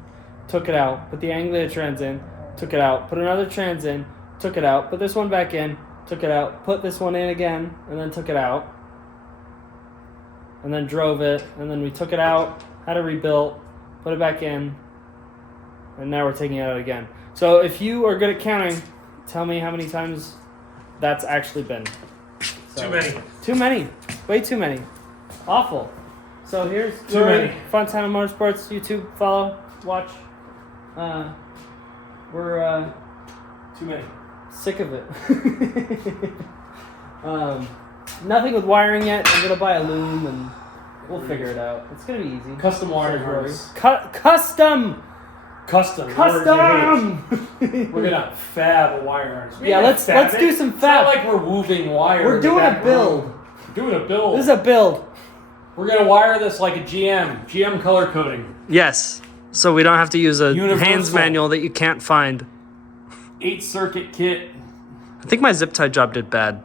took it out, put the Anglia trans in, took it out, put another trans in, took it out, put this one back in, took it out, put this one in again, and then took it out, and then drove it, and then we took it out, had it rebuilt, put it back in, and now we're taking it out again. So if you are good at counting, tell me how many times that's actually been. So, Too many. Too many. Way too many. Awful. So here's Too many. Fontana Motorsports YouTube. Follow, watch. We're Too many. sick of it. Nothing with wiring yet. I'm gonna buy a loom and we'll figure it out. It's gonna be easy. Custom wiring Rory. harness. Custom. Custom. Custom. We're gonna fab a wire harness. We Yeah, ain't let's gonna fab do it. some It's fab. not like we're wooving wire. We're in the doing a back build. room. We're doing a build. This is a build. We're gonna wire this like a GM color coding. Yes. So we don't have to use a Universal. hands manual that you can't find. 8-circuit kit. I think my zip tie job did bad.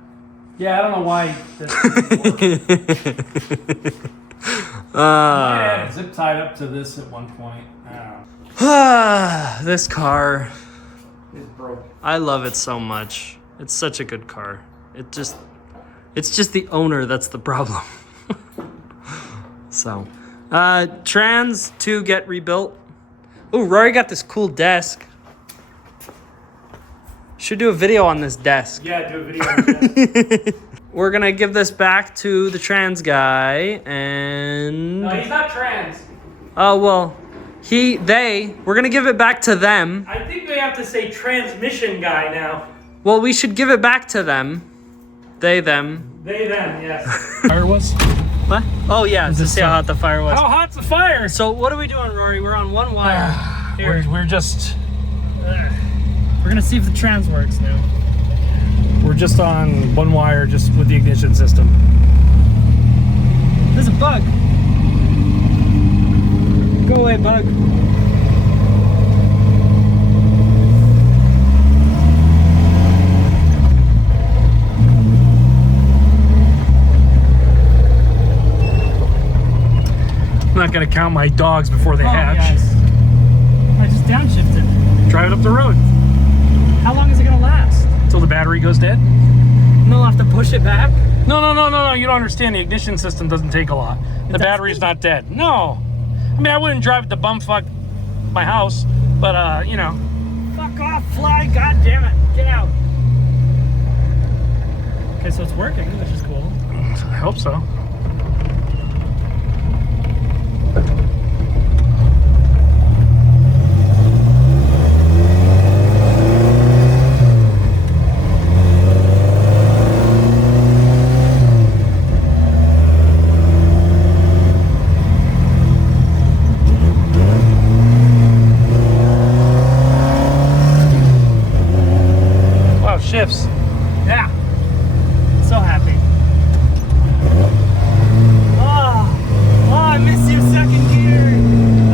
Yeah, I don't know why this didn't work. I had it zip tied up to this at one point. I don't know. This car. It's broke. I love it so much. It's such a good car. It's just the owner that's the problem. So, trans to get rebuilt. Oh, Rory got this cool desk. Should do a video on this desk. Yeah, do a video on that. We're gonna give this back to the trans guy, and No, he's not trans. oh well, we're gonna give it back to them. I think we have to say transmission guy now. Well, we should give it back to them. They, them. They, them, yes. Fire was? What? Oh yeah, to see how hot the fire was. How hot's the fire? So what are we doing, Rory? We're on one wire. Here. We're just We're gonna see if the trans works now. we're just on one wire, just with the ignition system. There's a bug. Go away, bug. I'm not gonna count my dogs before they hatch. Yes. I just downshifted. Drive it up the road How long is it gonna last? until the battery goes dead. No, I'll have to push it back. No. You don't understand. The ignition system doesn't take a lot. The battery's not dead. No. I mean, I wouldn't drive it to bumfuck my house, but you know. Fuck off, fly! God damn it! Get out. Okay, so it's working, which is cool. I hope so. Wow, shifts. Yeah. So happy. Oh, I miss you, second gear.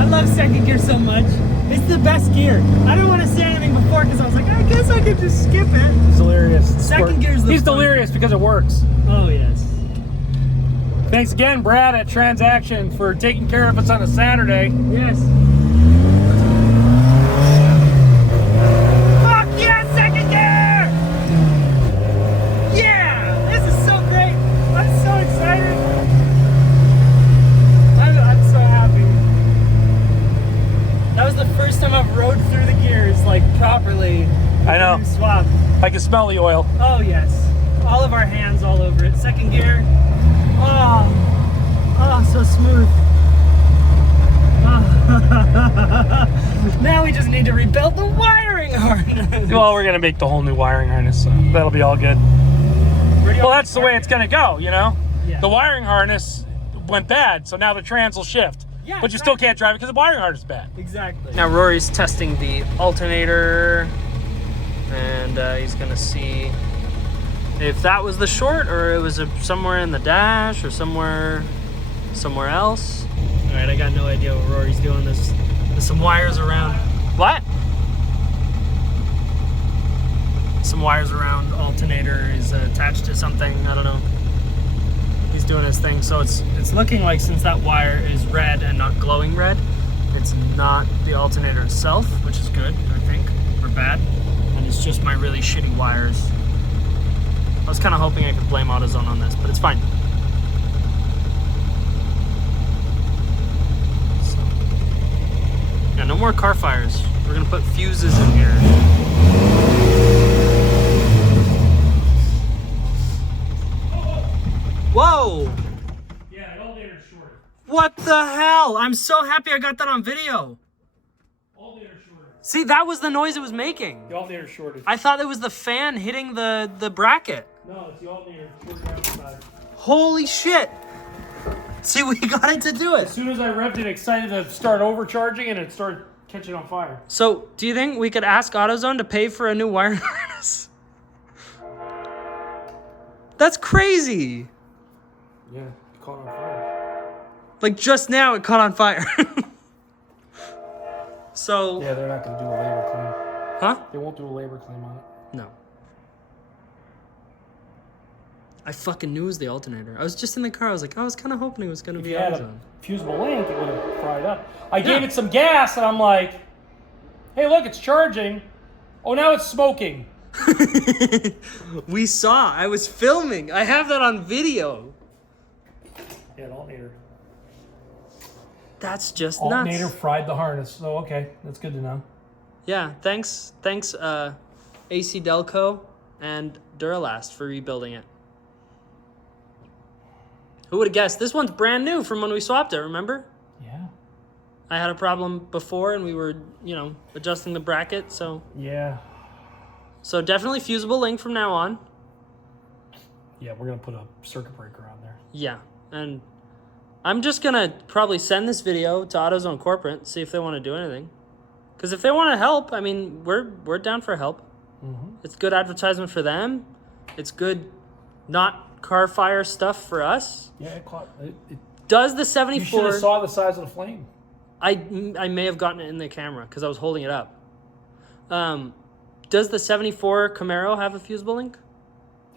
I love second gear so much. It's the best gear. I didn't want to say anything before because I was like, I guess I could just skip it. He's delirious. Second gear's the He's fun. delirious because it works. Oh, yes. Thanks again, Brad, at Transaction for taking care of us on a Saturday. Yes. Fuck yeah, second gear! Yeah! This is so great. I'm so excited. I'm so happy. That was the first time I've rode through the gears, like, properly. I know. Swap. I can smell the oil. Oh, yes. All of our hands all over it. Second gear. Oh, so smooth. Oh. Now we just need to rebuild the wiring harness. Well, we're gonna make the whole new wiring harness, so that'll be all good. Well, that's the way it's gonna go, you know? Yeah. The wiring harness went bad, so now the trans will shift. Yeah, But you still can't drive it because the wiring harness is bad. Exactly. Now Rory's testing the alternator, and he's gonna see if that was the short or it was somewhere in the dash or somewhere else. All right, I got no idea what Rory's doing. There's some wires around. What? some wires around. Alternator is attached to something. I don't know. He's doing his thing. So it's looking like, since that wire is red and not glowing red, it's not the alternator itself, which is good, I think, or bad. And it's just my really shitty wires. I was kind of hoping I could blame AutoZone on this, but it's fine. So, yeah, no more car fires. We're gonna put fuses in here. Whoa! Yeah, the alternator's short. What the hell? I'm so happy I got that on video. Alternator's short. See, that was the noise it was making. The alternator's shorted. I thought it was the fan hitting the bracket. No, it's the alternator shorted outside. Holy shit! See, we got it to do As it. soon as I revved it, excited to start overcharging, and it started catching on fire. So, do you think we could ask AutoZone to pay for a new wire harness? That's crazy. Yeah, it caught on fire. Like, just now it caught on fire. So, Yeah, they're not going to do a labor claim. huh? They won't do a labor claim on it. No. I fucking knew it was the alternator. I was just in the car. I was like, I was kind of hoping it was going to If be you had a AutoZone. fusible link, it would have fried up. I gave it some gas, and I'm like, hey, look, it's charging. Oh, now it's smoking. We saw. I was filming. I have that on video. Yeah, the alternator. That's just Alternator nuts. fried the harness. So, okay, that's good to know. Yeah, thanks, AC Delco and Duralast for rebuilding it. Who would have guessed? This one's brand new from when we swapped it, remember? Yeah. I had a problem before and we were, adjusting the bracket, so Yeah. definitely fusible link from now on. Yeah, we're going to put a circuit breaker on there. Yeah, and I'm just gonna probably send this video to AutoZone Corporate, see if they want to do anything. Because if they want to help, I mean, we're down for help. Mm-hmm. It's good advertisement for them. It's good, not car fire stuff for us. Yeah, it caught. Does the You should 74? have saw the size of the flame. I may have gotten it in the camera because I was holding it up. Does the 74 Camaro have a fusible link?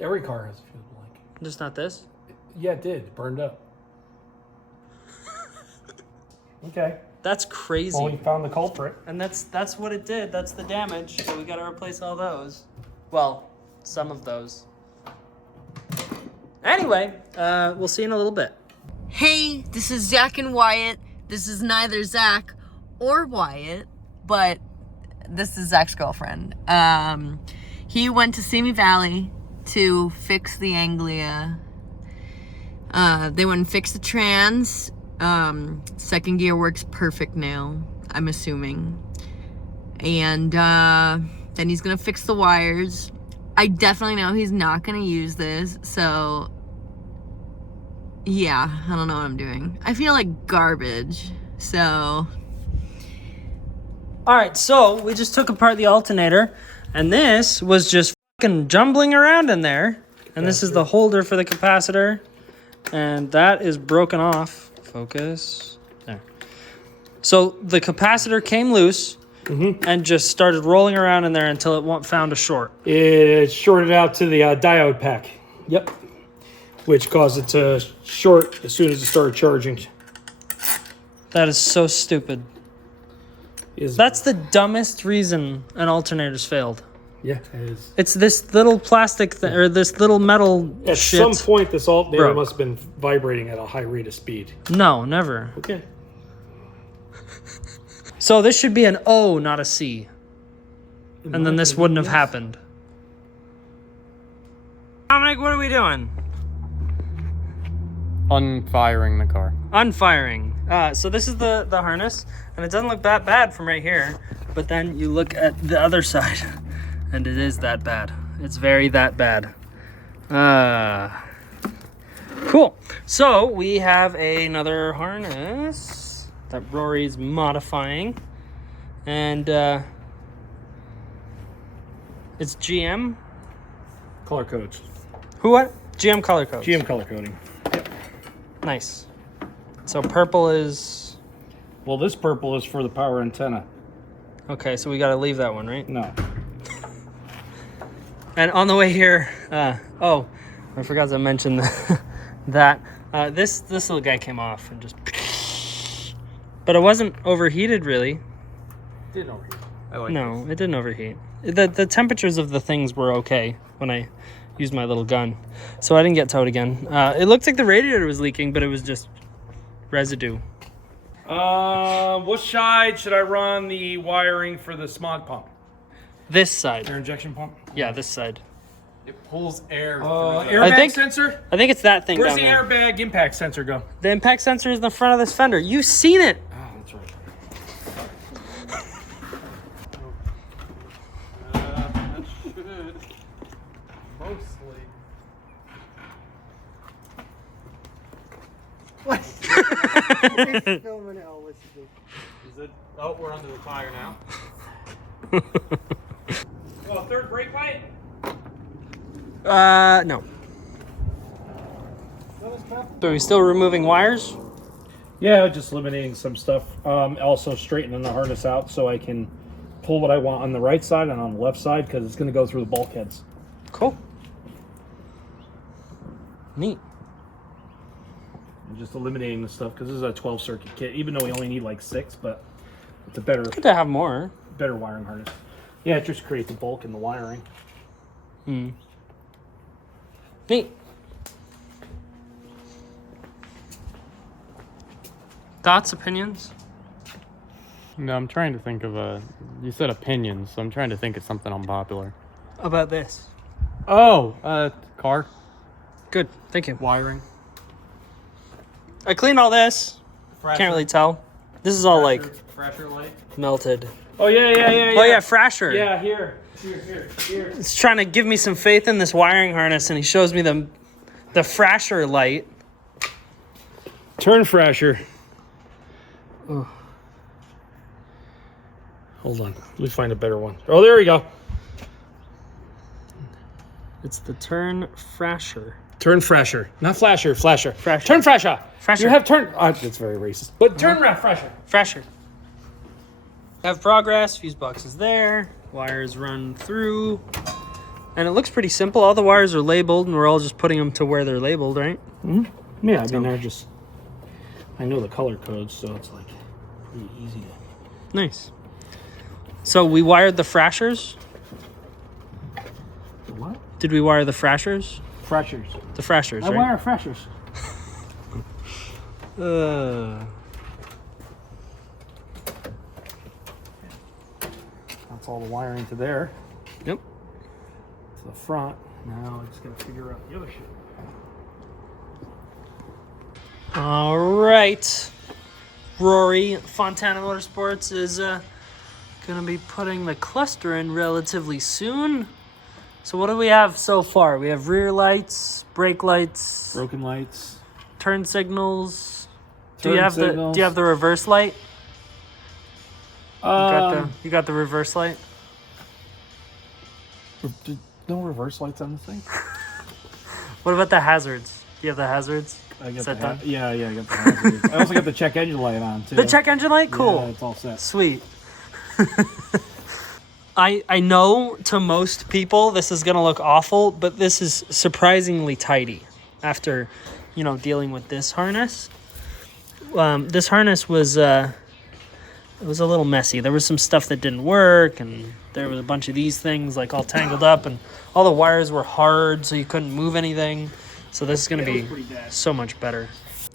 Every car has a fusible link. Just not this. Yeah, it did. It burned up. Okay. That's crazy. Well, we found the culprit. And that's what it did. That's the damage. So we got to replace all those. Well, some of those. Anyway, we'll see you in a little bit. Hey, this is Zach and Wyatt. This is neither Zach or Wyatt, but this is Zach's girlfriend. He went to Simi Valley to fix the Anglia. They went and fixed the trans. Second gear works perfect now, I'm assuming. And then he's gonna fix the wires. I definitely know he's not gonna use this, so yeah, I don't know what I'm doing. I feel like garbage, so. All right, so we just took apart the alternator, and this was just fucking jumbling around in there. And this is the holder for the capacitor, and that is broken off. Focus. There. So the capacitor came loose and just started rolling around in there until it found a short. It shorted out to the diode pack. Yep. Which caused it to short as soon as it started charging. That is so stupid. That's the dumbest reason an alternator's failed. Yeah, it is. It's this little plastic or this little metal At shit. some point, this alternator broke. must have been vibrating at a high rate of speed. No, never. Okay. So this should be an O, not a C. And then this wouldn't have happened. Dominic, what are we doing? Unfiring the car. Unfiring. So this is the harness, and it doesn't look that bad from right here, but then you look at the other side, and it is that bad. It's very that bad. Cool. So we have another harness that Rory's modifying, and it's GM. Color codes. Who what? GM color code. GM color coding. Nice. So purple is Well, this purple is for the power antenna. okay. So we got to leave that one, right? No. And on the way here, oh, I forgot to mention that this little guy came off and just, but it wasn't overheated really. Didn't overheat. I like No, this. it didn't overheat. The temperatures of the things were okay when I used my little gun, so I didn't get towed again. It looked like the radiator was leaking, but it was just residue. Which side should I run the wiring for the smog pump? This side. Air injection pump? Yeah, this side. It pulls air. Airbag sensor? I think it's that thing Where's down the there. airbag impact sensor go? The impact sensor is in the front of this fender. You've seen it. Oh, that's right. That should mostly. It's filming it all, listen to it. Is it? Oh, we're under the tire now. Oh, third brake light? No. Are we still removing wires? Yeah, just eliminating some stuff. Also straightening the harness out so I can pull what I want on the right side and on the left side because it's going to go through the bulkheads. Cool. Neat. And just eliminating the stuff because this is a 12 circuit kit, even though we only need like 6, but it's a better Good to have more. wiring harness. Yeah, it just creates a bulk in the wiring. Neat. Thoughts, opinions? No, I'm trying to think of a. You said opinions, so I'm trying to think of something unpopular. About this? Oh, car Good, thank you. wiring. I cleaned all this. Can't really tell. This is all like Fresher light. melted. Oh, yeah. Oh yeah, Frasher. Yeah, here. He's trying to give me some faith in this wiring harness, and he shows me the Frasher light. Turn Frasher. Oh. Hold on. Let me find a better one. Oh, there we go. It's the Turn Frasher. Turn Frasher. Not Flasher, Flasher. Frasher. Turn Frasher. Frasher. You have turn. Oh, that's very racist. But turn Frasher. Frasher. Have progress. Fuse box is there. Wires run through. And it looks pretty simple. All the wires are labeled, and we're all just putting them to where they're labeled, right? Yeah, I mean, they're just. I know the color codes, so it's like pretty easy to. Nice. So we wired the Frashers. The what? Did we wire the Frashers? Frashers. The Frashers, I right? wire Frashers. That's all the wiring to there. Yep. To the front. Now I just gotta figure out the other shit. All right. Rory, Fontana Motorsports is going to be putting the cluster in relatively soon. So what do we have so far? We have rear lights, brake lights, Broken lights. turn signals. Do Turn you have signals. the reverse light? You got the reverse light? No reverse lights on this thing? What about the hazards? Do you have the hazards? I got Is the that done? Yeah, I got the hazards. I also got the check engine light on too. The check engine light? Cool. Yeah, it's all set. Sweet. I know to most people this is going to look awful, but this is surprisingly tidy after, dealing with this harness. This harness was it was a little messy. There was some stuff that didn't work, and there was a bunch of these things like all tangled up, and all the wires were hard, so you couldn't move anything. So this is going to be so much better.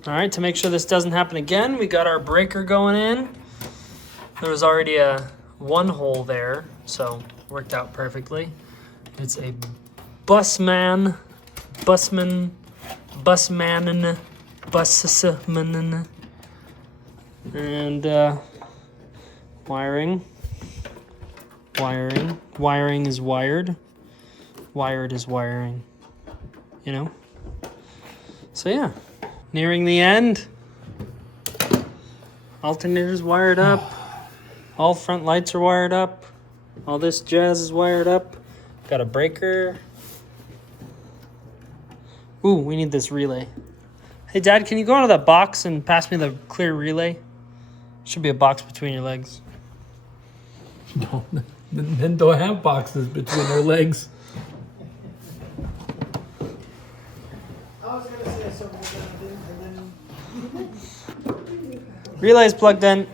All right, to make sure this doesn't happen again, we got our breaker going in. There was already one hole there, so worked out perfectly. It's a busman, and wiring is wired. Wired is wiring, So yeah, nearing the end. Alternator's wired up. All front lights are wired up. All this jazz is wired up. Got a breaker. Ooh, we need this relay. Hey, Dad, can you go into that box and pass me the clear relay? Should be a box between your legs. No, men don't have boxes between their legs. Relay's plugged in.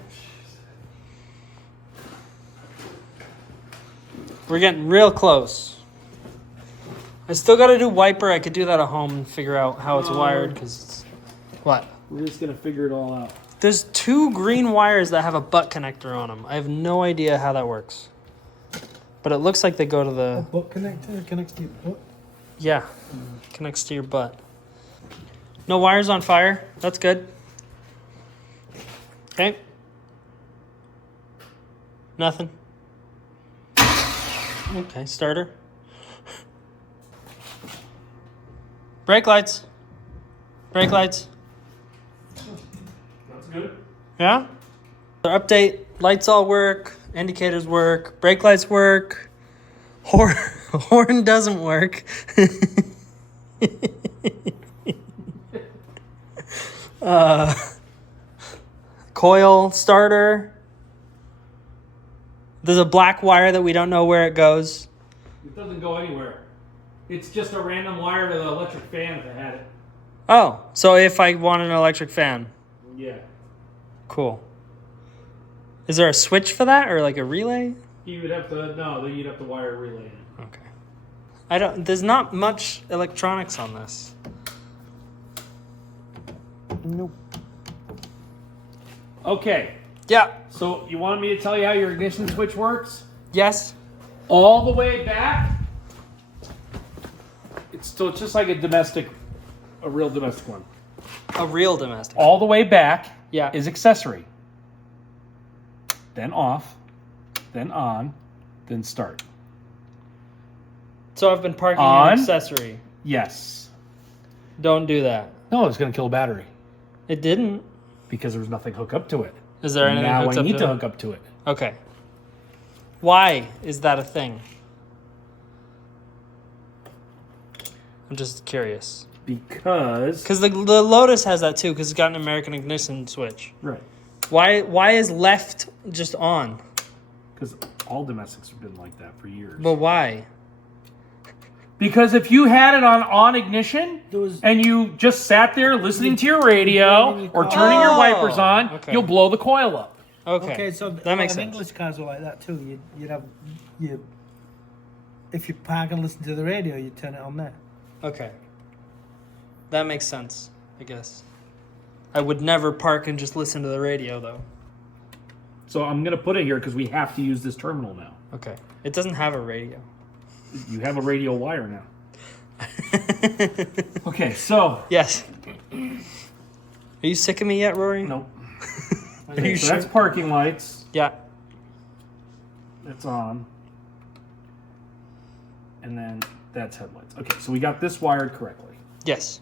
We're getting real close. I still got to do wiper. I could do that at home and figure out how it's wired. Because what? We're just gonna figure it all out. There's 2 green wires that have a butt connector on them. I have no idea how that works. But it looks like they go to the... Butt connector connects to your butt. Yeah, connects to your butt. No wires on fire. That's good. Okay. Nothing. Okay, starter. Brake lights. Brake lights. That's good. Yeah? The update, lights all work, indicators work, brake lights work, horn doesn't work. Coil, starter. There's a black wire that we don't know where it goes. It doesn't go anywhere. It's just a random wire to the electric fan if I had it. Oh, so if I want an electric fan. Yeah. Cool. Is there a switch for that or like a relay? You would have to, no, you'd have to wire a relay in. Okay. There's not much electronics on this. Nope. Okay. Yeah. So you wanted me to tell you how your ignition switch works? Yes. All the way back. It's still just like a real domestic one. A real domestic. All the way back Yeah. is accessory. Then off, then on, then start. So I've been parking On. an accessory. Yes. Don't do that. No, it's going to kill a battery It didn't. because there's nothing hooked up to it. Is there anything Now hooked I up need to to it? hook up to it. Okay. Why is that a thing? I'm just curious. Because. Because the Lotus has that too, because it's got an American ignition switch. Right. Why is left just on? Because all domestics have been like that for years. But why? Because if you had it on ignition and you just sat there listening to your radio or turning your wipers on, okay. you'll blow the coil up. Okay, so that makes sense. English cars are like that too. You'd have if you park and listen to the radio, you turn it on there. Okay. That makes sense, I guess. I would never park and just listen to the radio, though. So I'm going to put it here because we have to use this terminal now. Okay. It doesn't have a radio. You have a radio wire now. Okay, so. Yes. Are you sick of me yet, Rory? Nope. Are Okay, you so sure? that's parking lights. Yeah. That's on. And then that's headlights. Okay, so we got this wired correctly. Yes.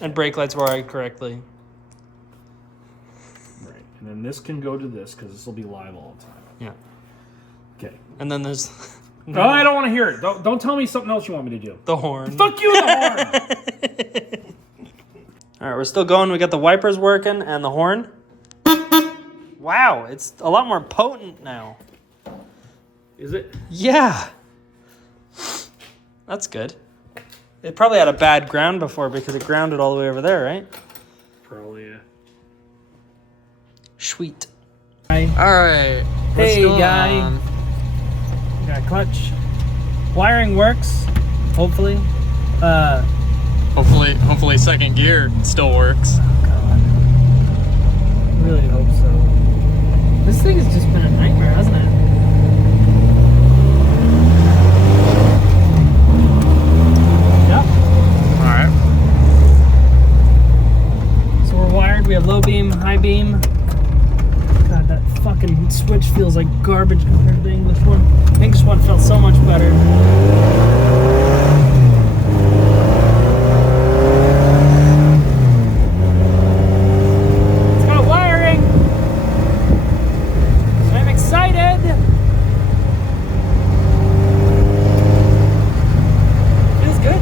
And brake lights wired correctly. Right. And then this can go to this because this will be live all the time. Yeah. Okay. And then there's Oh, I don't want to hear it. Don't tell me something else you want me to do. the horn. Fuck you, the horn! All right, we're still going. We got the wipers working and the horn. Wow, it's a lot more potent now. Is it? Yeah. That's good. It probably had a bad ground before because it grounded all the way over there, right? Probably, yeah. Sweet. All right. What's Hey, going guy. on? Got clutch. Wiring works, hopefully. Hopefully second gear still works. God. Really hope so. This thing has just been a nightmare, hasn't it? Yep. All right. So we're wired. We have low beam, high beam. God, that fucking switch feels like garbage compared to the English one. The English one felt so much better. It's got wiring. I'm excited. Feels good.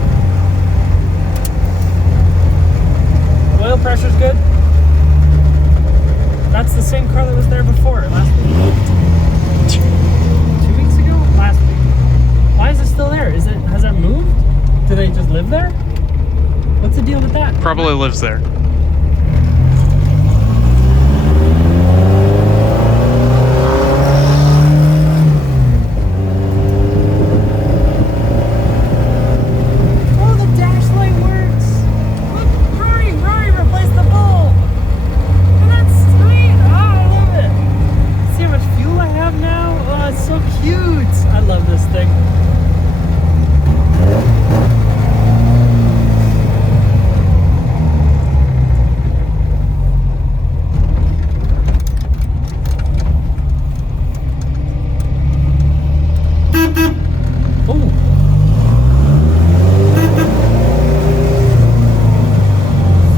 Oil pressure's good. That's the same car that was there before last week. 2 weeks ago? Last week. Why is it still there? Has that moved? Do they just live there? What's the deal with that? Probably lives there.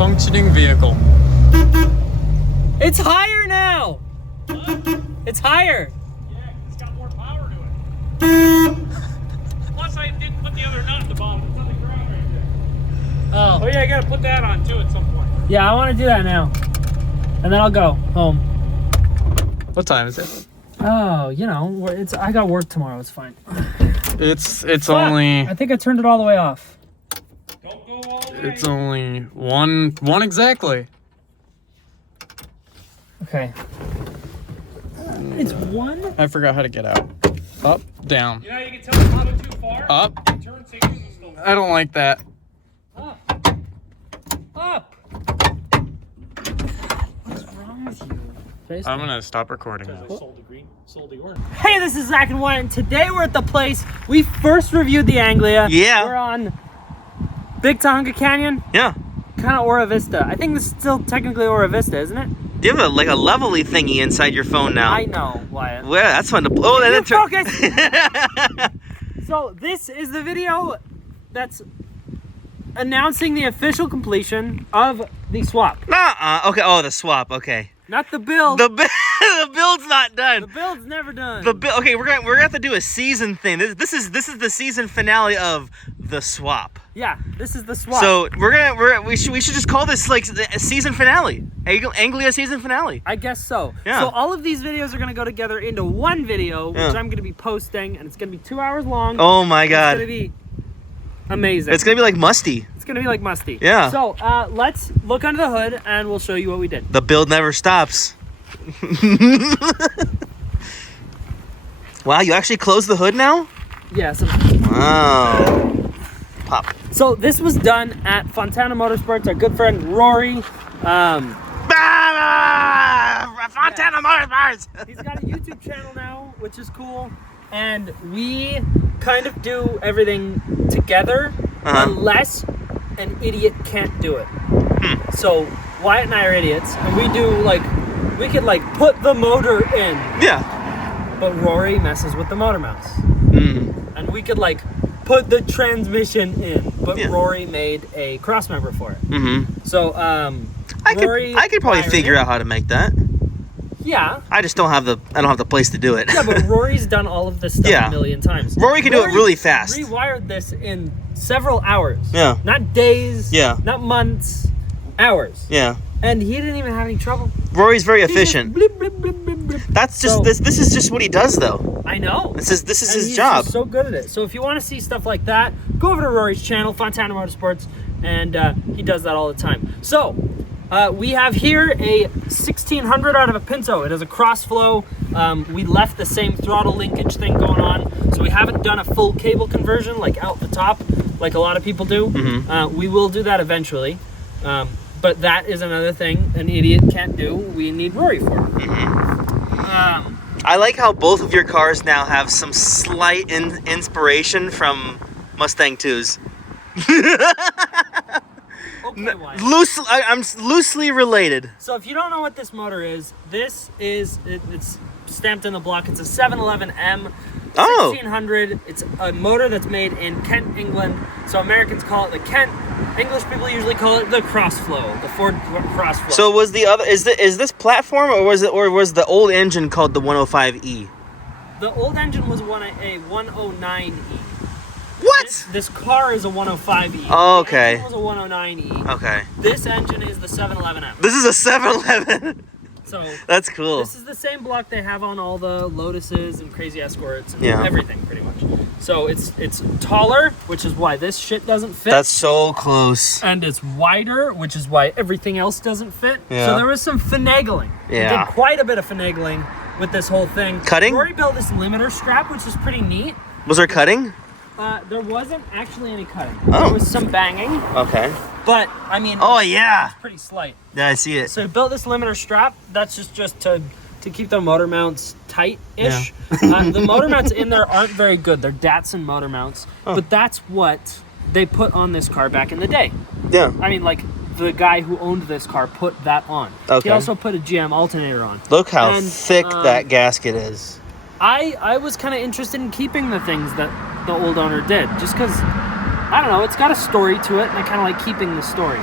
functioning vehicle. It's higher now. It's higher. Yeah, it's got more power to it. Plus, I didn't put the other nut at the bottom. It's on the ground right there. Oh. Oh yeah, I gotta put that on too at some point. Yeah, I want to do that now. And then I'll go home. What time is it? Oh, you know, I got work tomorrow. It's fine. It's Fuck, only I think I turned it all the way off. Don't go all the way. it's only one exactly. Okay. It's one. I forgot how to get out. Up, down, You know, you can tell it's not too far. up. Turn signals is still. I don't like that. Up. Up. What's wrong with you? I'm gonna stop recording now. I sold the green, sold the orange. Hey, this is Zach and Wyatt, and today we're at the place we first reviewed the Anglia. Yeah. We're on Big Tahunga Canyon, Yeah. kind of Ora Vista. I think this is still technically Ora Vista, isn't it? You have like a levely thingy inside your phone now. I know, Wyatt. Well, that's fun to. Oh, and Focus! So this is the video that's announcing the official completion of the swap. Okay. Oh, the swap. Okay. Not the build. The build's not done. The build's never done. Okay, we're gonna have to do a season thing. This is the season finale of the swap. Yeah, this is the swap. So we should just call this like a season finale. Anglia season finale. I guess so. Yeah. So all of these videos are gonna go together into one video, which I'm gonna be posting, and it's gonna be 2 hours long. Oh my It's God. gonna be amazing. It's gonna be like musty. It's gonna be like musty. Yeah. So let's look under the hood, and we'll show you what we did. The build never stops. Wow, you actually closed the hood now? Yeah. Wow. Pop. So this was done at Fontana Motorsports. Our good friend Rory. Fontana Motorsports. He's got a YouTube channel now, which is cool. And we kind of do everything together, unless an idiot can't do it. So Wyatt and I are idiots, and we could put the motor in, Yeah. but Rory messes with the motor mounts. And we could put the transmission in, but Yeah. Rory made a cross member for it. Mm-hmm. So I Rory could probably wired figure it. out how to make that. Yeah. I just don't have the place to do it. Yeah, but Rory's done all of this stuff Yeah. a million times. Rory can do it really fast. Rewired this in several hours. Yeah. Not days. Yeah. Not months. Hours. Yeah. And he didn't even have any trouble. Rory's very He just efficient. blip, blip, blip, blip, blip. That's just So- this is just what he does though. I know. This is And his he's job. just so good at it. So if you want to see stuff like that, go over to Rory's channel, Fontana Motorsports, and he does that all the time. So we have here a 1600 out of a Pinto. It is a cross flow. We left the same throttle linkage thing going on, so we haven't done a full cable conversion like out the top, like a lot of people do. We will do that eventually. But that is another thing an idiot can't do. We need Rory for. I like how both of your cars now have some slight inspiration from Mustang 2s. Okay, Wyatt. I'm loosely related. So if you don't know what this motor is, it's stamped in the block. It's a 711M. Oh. 1600. It's a motor that's made in Kent, England. So Americans call it the Kent. English people usually call it the Crossflow, the Ford Crossflow. So was the other is this platform or was the old engine called the 105E? the old engine was a 109E. What? This car is a 105E. Oh, okay. The engine was a 109E. Okay. This engine is the 711M. This is a 711. So That's cool. this is the same block they have on all the Lotuses and Crazy Escorts and Yeah. everything, pretty much. So it's taller, which is why this shit doesn't fit. That's so close. And it's wider, which is why everything else doesn't fit. Yeah. So there was some finagling. Yeah. We did quite a bit of finagling with this whole thing. Cutting? Rory built this limiter strap, which is pretty neat. Was there cutting? There wasn't actually any cutting. Oh. There was some banging, Okay. but I mean, Oh yeah. it's pretty slight. Yeah, I see it. So we built this limiter strap. That's just to keep the motor mounts tight-ish. The motor mounts in there aren't very good. They're Datsun motor mounts, but that's what they put on this car back in the day. Yeah. I mean, like, the guy who owned this car put that on. Okay. He also put a GM alternator on. Look how And, thick that gasket is. I was kind of interested in keeping the things that the old owner did, just because, I don't know, it's got a story to it, and I kind of like keeping the story.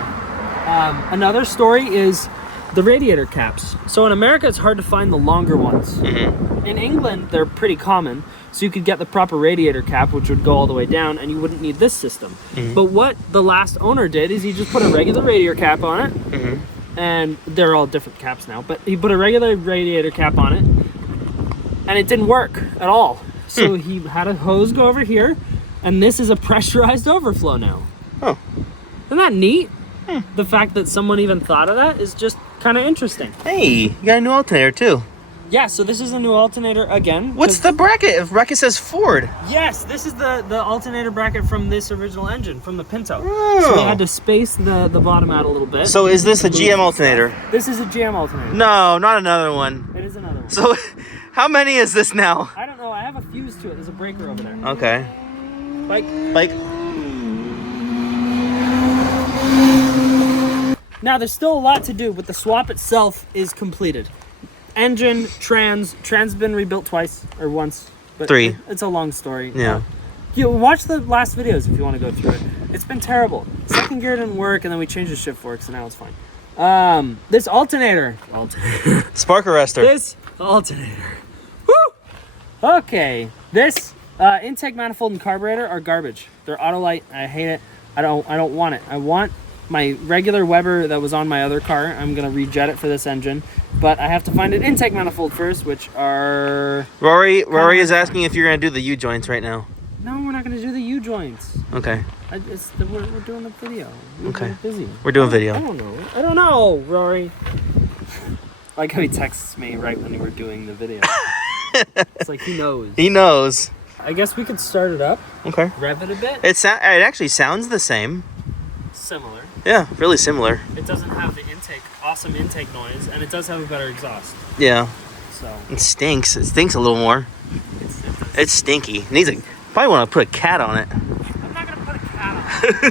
Another story is the radiator caps. So in America, it's hard to find the longer ones. In England, they're pretty common. So you could get the proper radiator cap, which would go all the way down, and you wouldn't need this system. But what the last owner did is he just put a regular radiator cap on it. And they're all different caps now, but he put a regular radiator cap on it, and it didn't work at all. So he had a hose go over here, and this is a pressurized overflow now. Oh. Isn't that neat? The fact that someone even thought of that is just kind of interesting. Hey, you got a new alternator too. Yeah, so this is a new alternator again. What's the bracket? If bracket says Ford. Yes, this is the alternator bracket from this original engine, from the Pinto. So we had to space the bottom out a little bit. So is this a GM alternator? This is a GM alternator. No, not another one. It is another one. So how many is this now? I don't know, I have a fuse to it. There's a breaker over there. Okay. Like... Now, there's still a lot to do, but the swap itself is completed. Engine, trans been rebuilt twice, or once. But 3. It's a long story. Yeah. You watch the last videos if you want to go through it. It's been terrible. Second gear didn't work, and then we changed the shift fork, so now it's fine. This alternator. Spark arrestor. This alternator. Woo! Okay. This intake manifold and carburetor are garbage. They're Autolite. I hate it. I don't want it. I want my regular Weber that was on my other car. I'm gonna rejet it for this engine, but I have to find an intake manifold first, which are... Rory is asking if you're gonna do the U-joints right now. No, we're not gonna do the U-joints. Okay. We're doing the video. Okay. We're busy. We're doing video. I don't know, Rory. Like how he texts me right when we're doing the video. It's like he knows. He knows. I guess we could start it up. Okay. Rev it a bit. It actually sounds the same. Similar. Yeah, really similar. It doesn't have the awesome intake noise, and it does have a better exhaust. Yeah. So It stinks. It stinks a little more. It's stinky. Probably want to put a cat on it. I'm not gonna put a cat on it.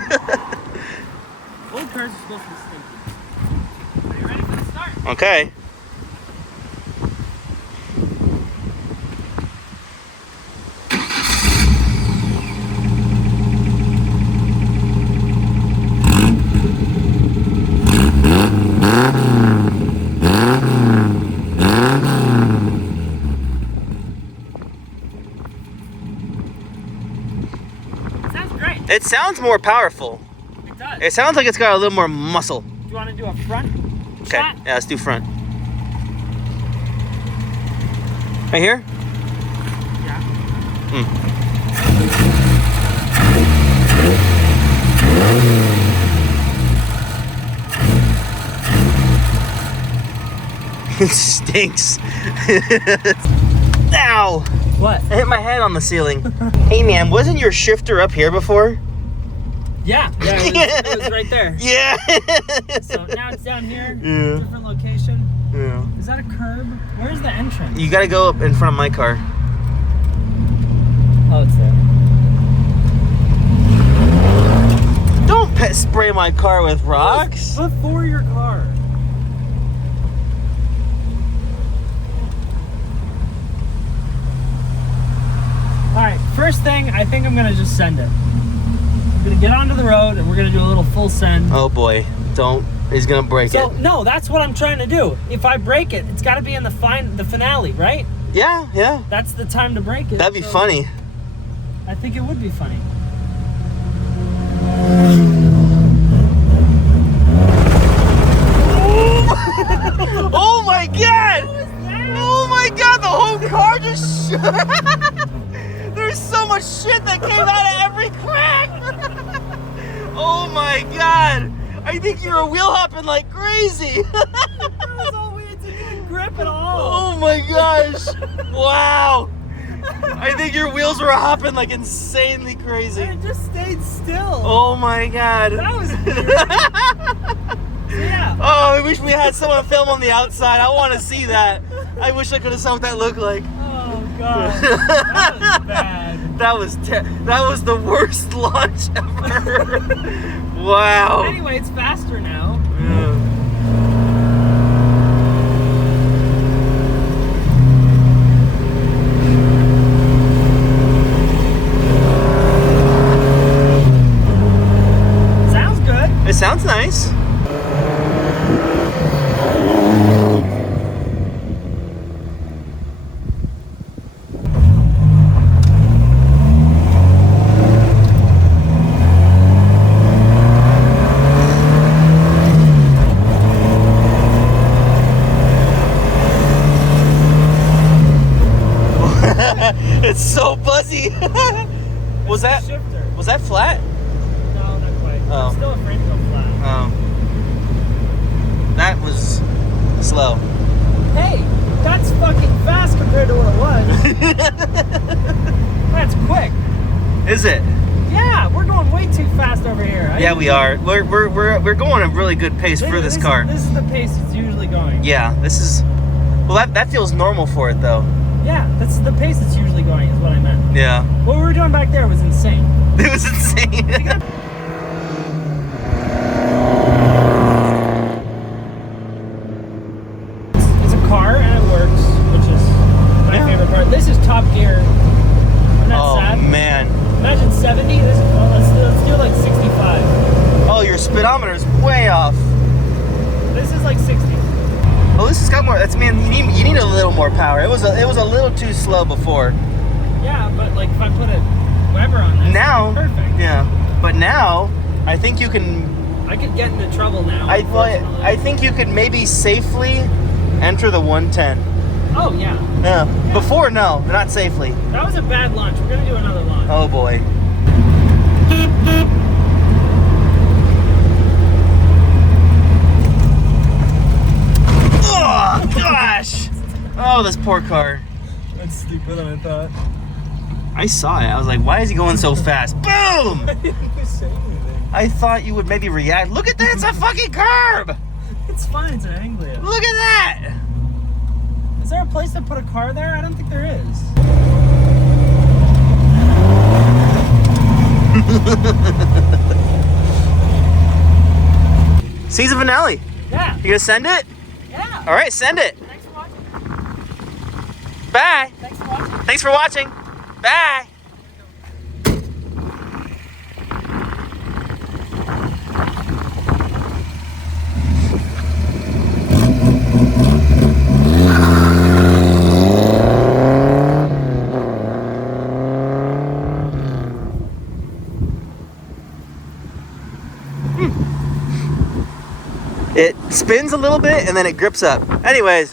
Old cars are supposed to be stinky. Are you ready for the start? Okay. It sounds more powerful. It does. It sounds like it's got a little more muscle. Do you want to do a front Okay. shot? Yeah, let's do front. Right here? Yeah. It stinks. Ow! What? I hit my head on the ceiling. Hey man, wasn't your shifter up here before? Yeah, it was right there. Yeah. So now it's down here, Yeah. different location. Yeah. Is that a curb? Where's the entrance? You gotta go up in front of my car. Oh, it's there. Don't spray my car with rocks. Before your car. Alright, first thing, I think I'm gonna just send it. I'm gonna get onto the road and we're gonna do a little full send. Oh boy, don't. He's gonna break So, it. no, that's what I'm trying to do. If I break it, it's gotta be in the finale, right? Yeah, yeah. That's the time to break it. That'd be so funny. I think it would be funny. Oh my god! Oh my god, the whole car just There's so much shit that came out of every crack! Oh my god! I think you were wheel hopping like crazy! It didn't grip at all. Oh my gosh! Wow! I think your wheels were hopping like insanely crazy. And it just stayed still. Oh my god. That was weird. So yeah. Oh, I wish we had someone film on the outside. I want to see that. I wish I could have saw what that looked like. Oh god. That was bad. That was the worst launch ever. Wow. Anyway, it's faster now. Yeah. Sounds good. It sounds nice. It's so buzzy. Was that Shifter. was that flat? No, not quite. Oh. It's still a frame go flat. Oh. That was slow. Hey, that's fucking fast compared to what it was. That's quick. Is it? Yeah, we're going way too fast over here. Yeah, we are. We're going at a really good pace for this car. This is the pace it's usually going. Yeah, this is. Well, that feels normal for it though. Yeah, that's the pace it's usually going. Is what I meant. Yeah. What we were doing back there was insane. It was insane. It's a car and it works, which is my favorite part. This is top gear. I'm not Oh sad. man. Imagine 70. This is, well, let's do like 65. Oh, your speedometer is way off. This is like 60. Oh, this has got more. That's man. You need a little more power. It was a little too slow before. Yeah, but like if I put a Weber on this, Now, it's perfect. yeah. But now, I think you can. I could get into trouble now. I unfortunately. think you could maybe safely enter the 110. Oh yeah, Yeah. Before, no, not safely. that was a bad launch. We're gonna do another launch. Oh boy. Oh gosh. Oh, this poor car. That's stupid. I thought. I saw it. I was like, why is he going so fast? Boom! I thought you would maybe react. Look at that. It's a fucking curb. It's fine. It's in Anglia. Look at that. Is there a place to put a car there? I don't think there is. Season finale. Yeah. You gonna send it? Yeah. All right, send it. Thanks for watching. Bye. Thanks for watching. Thanks for watching. Bye. It spins a little bit and then it grips up. Anyways,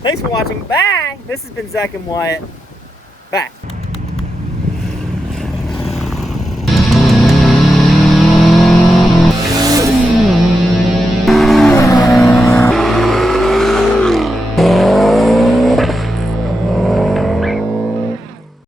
thanks for watching. Bye. This has been Zach and Wyatt. Bye.